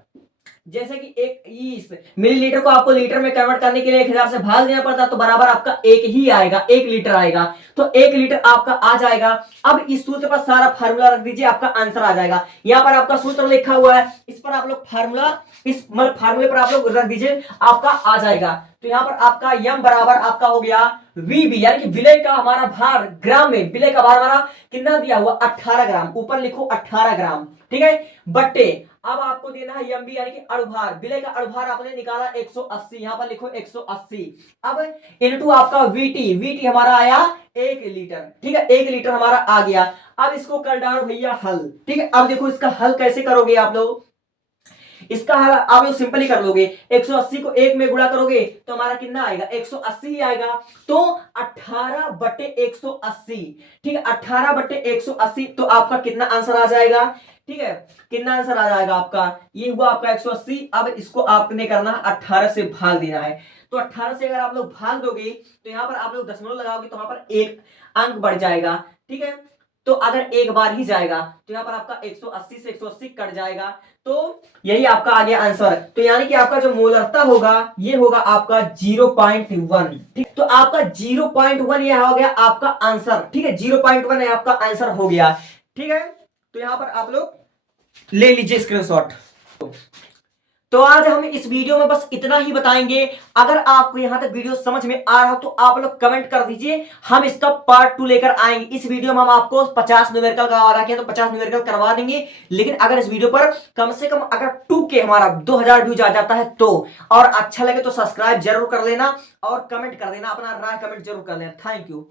जैसे कि एक 20 मिलीलीटर को आपको लीटर में कन्वर्ट करने के लिए 1000 से भाग देना पड़ता है, तो बराबर आपका एक ही आएगा, 1 लीटर आएगा, तो 1 लीटर आपका आ जाएगा। अब इस सूत्र पर सारा फार्मूला रख दीजिए, आपका आंसर आ जाएगा। यहाँ पर आपका सूत्र लिखा हुआ है, इस पर आप लोग फार्मूला, इस फार्मूले पर आप लोग रख दीजिए, आपका आ जाएगा। तो यहाँ पर आपका यम बराबर आपका हो गया वीबी, यानी कि विलय का हमारा भार ग्राम में, विलय का भार हमारा कितना दिया हुआ 18 ग्राम, ऊपर लिखो 18 ग्राम, ठीक है, बट्टे अब आपको देना है एमबी, यानी कि अणुभार, विलय का अणुभार आपने निकाला 180, यहां पर लिखो 180। अब इनटू आपका वीटी हमारा आया 1 लीटर, ठीक है, 1 लीटर हमारा आ गया। अब इसको कर डालो भैया हल, ठीक है। अब देखो इसका हल कैसे करोगे आप लोग, इसका हल आप लोग सिंपली कर लोगे, 180 को 1 में गुणा करोगे तो हमारा कितना आएगा, 180 ही आएगा। तो 18/180, ठीक है, 18/180, तो आपका कितना आंसर आ जाएगा, ठीक है, कितना आंसर आ जाएगा आपका, ये हुआ आपका 180। अब इसको आपने करना है 18 से भाग देना है। तो 18 से अगर आप लोग भाग दोगे तो यहां पर आप लोग दशमलव लगाओगे तो वहां पर एक अंक बढ़ जाएगा, ठीक है। तो अगर एक बार ही जाएगा तो यहां पर आपका 180 से 180 कट जाएगा। तो यही आपका आ गया आंसर। तो यानी कि आपका जो मोलरता होगा ये होगा आपका 0.1, ठीक। तो आपका 0.1 यह हो गया आपका आंसर, ठीक है, 0.1 आपका आंसर हो गया, ठीक है। तो यहां पर आप लोग ले लीजिए स्क्रीनशॉट। तो आज हम इस वीडियो में बस इतना ही बताएंगे। अगर आपको यहां तक वीडियो समझ में आ रहा हो तो आप लोग कमेंट कर दीजिए, हम इसका पार्ट 2 लेकर आएंगे। इस वीडियो में हम आपको 50 न्यूमेरिकल करवा रखे हैं तो 50 न्यूमेरिकल करवा देंगे। लेकिन अगर इस वीडियो पर कम से कम अगर 2K हमारा 2000 व्यूज आ जाता है तो, और अच्छा लगे तो सब्सक्राइब जरूर कर लेना और कमेंट कर देना, अपना राय कमेंट जरूर कर लेना। Thank you.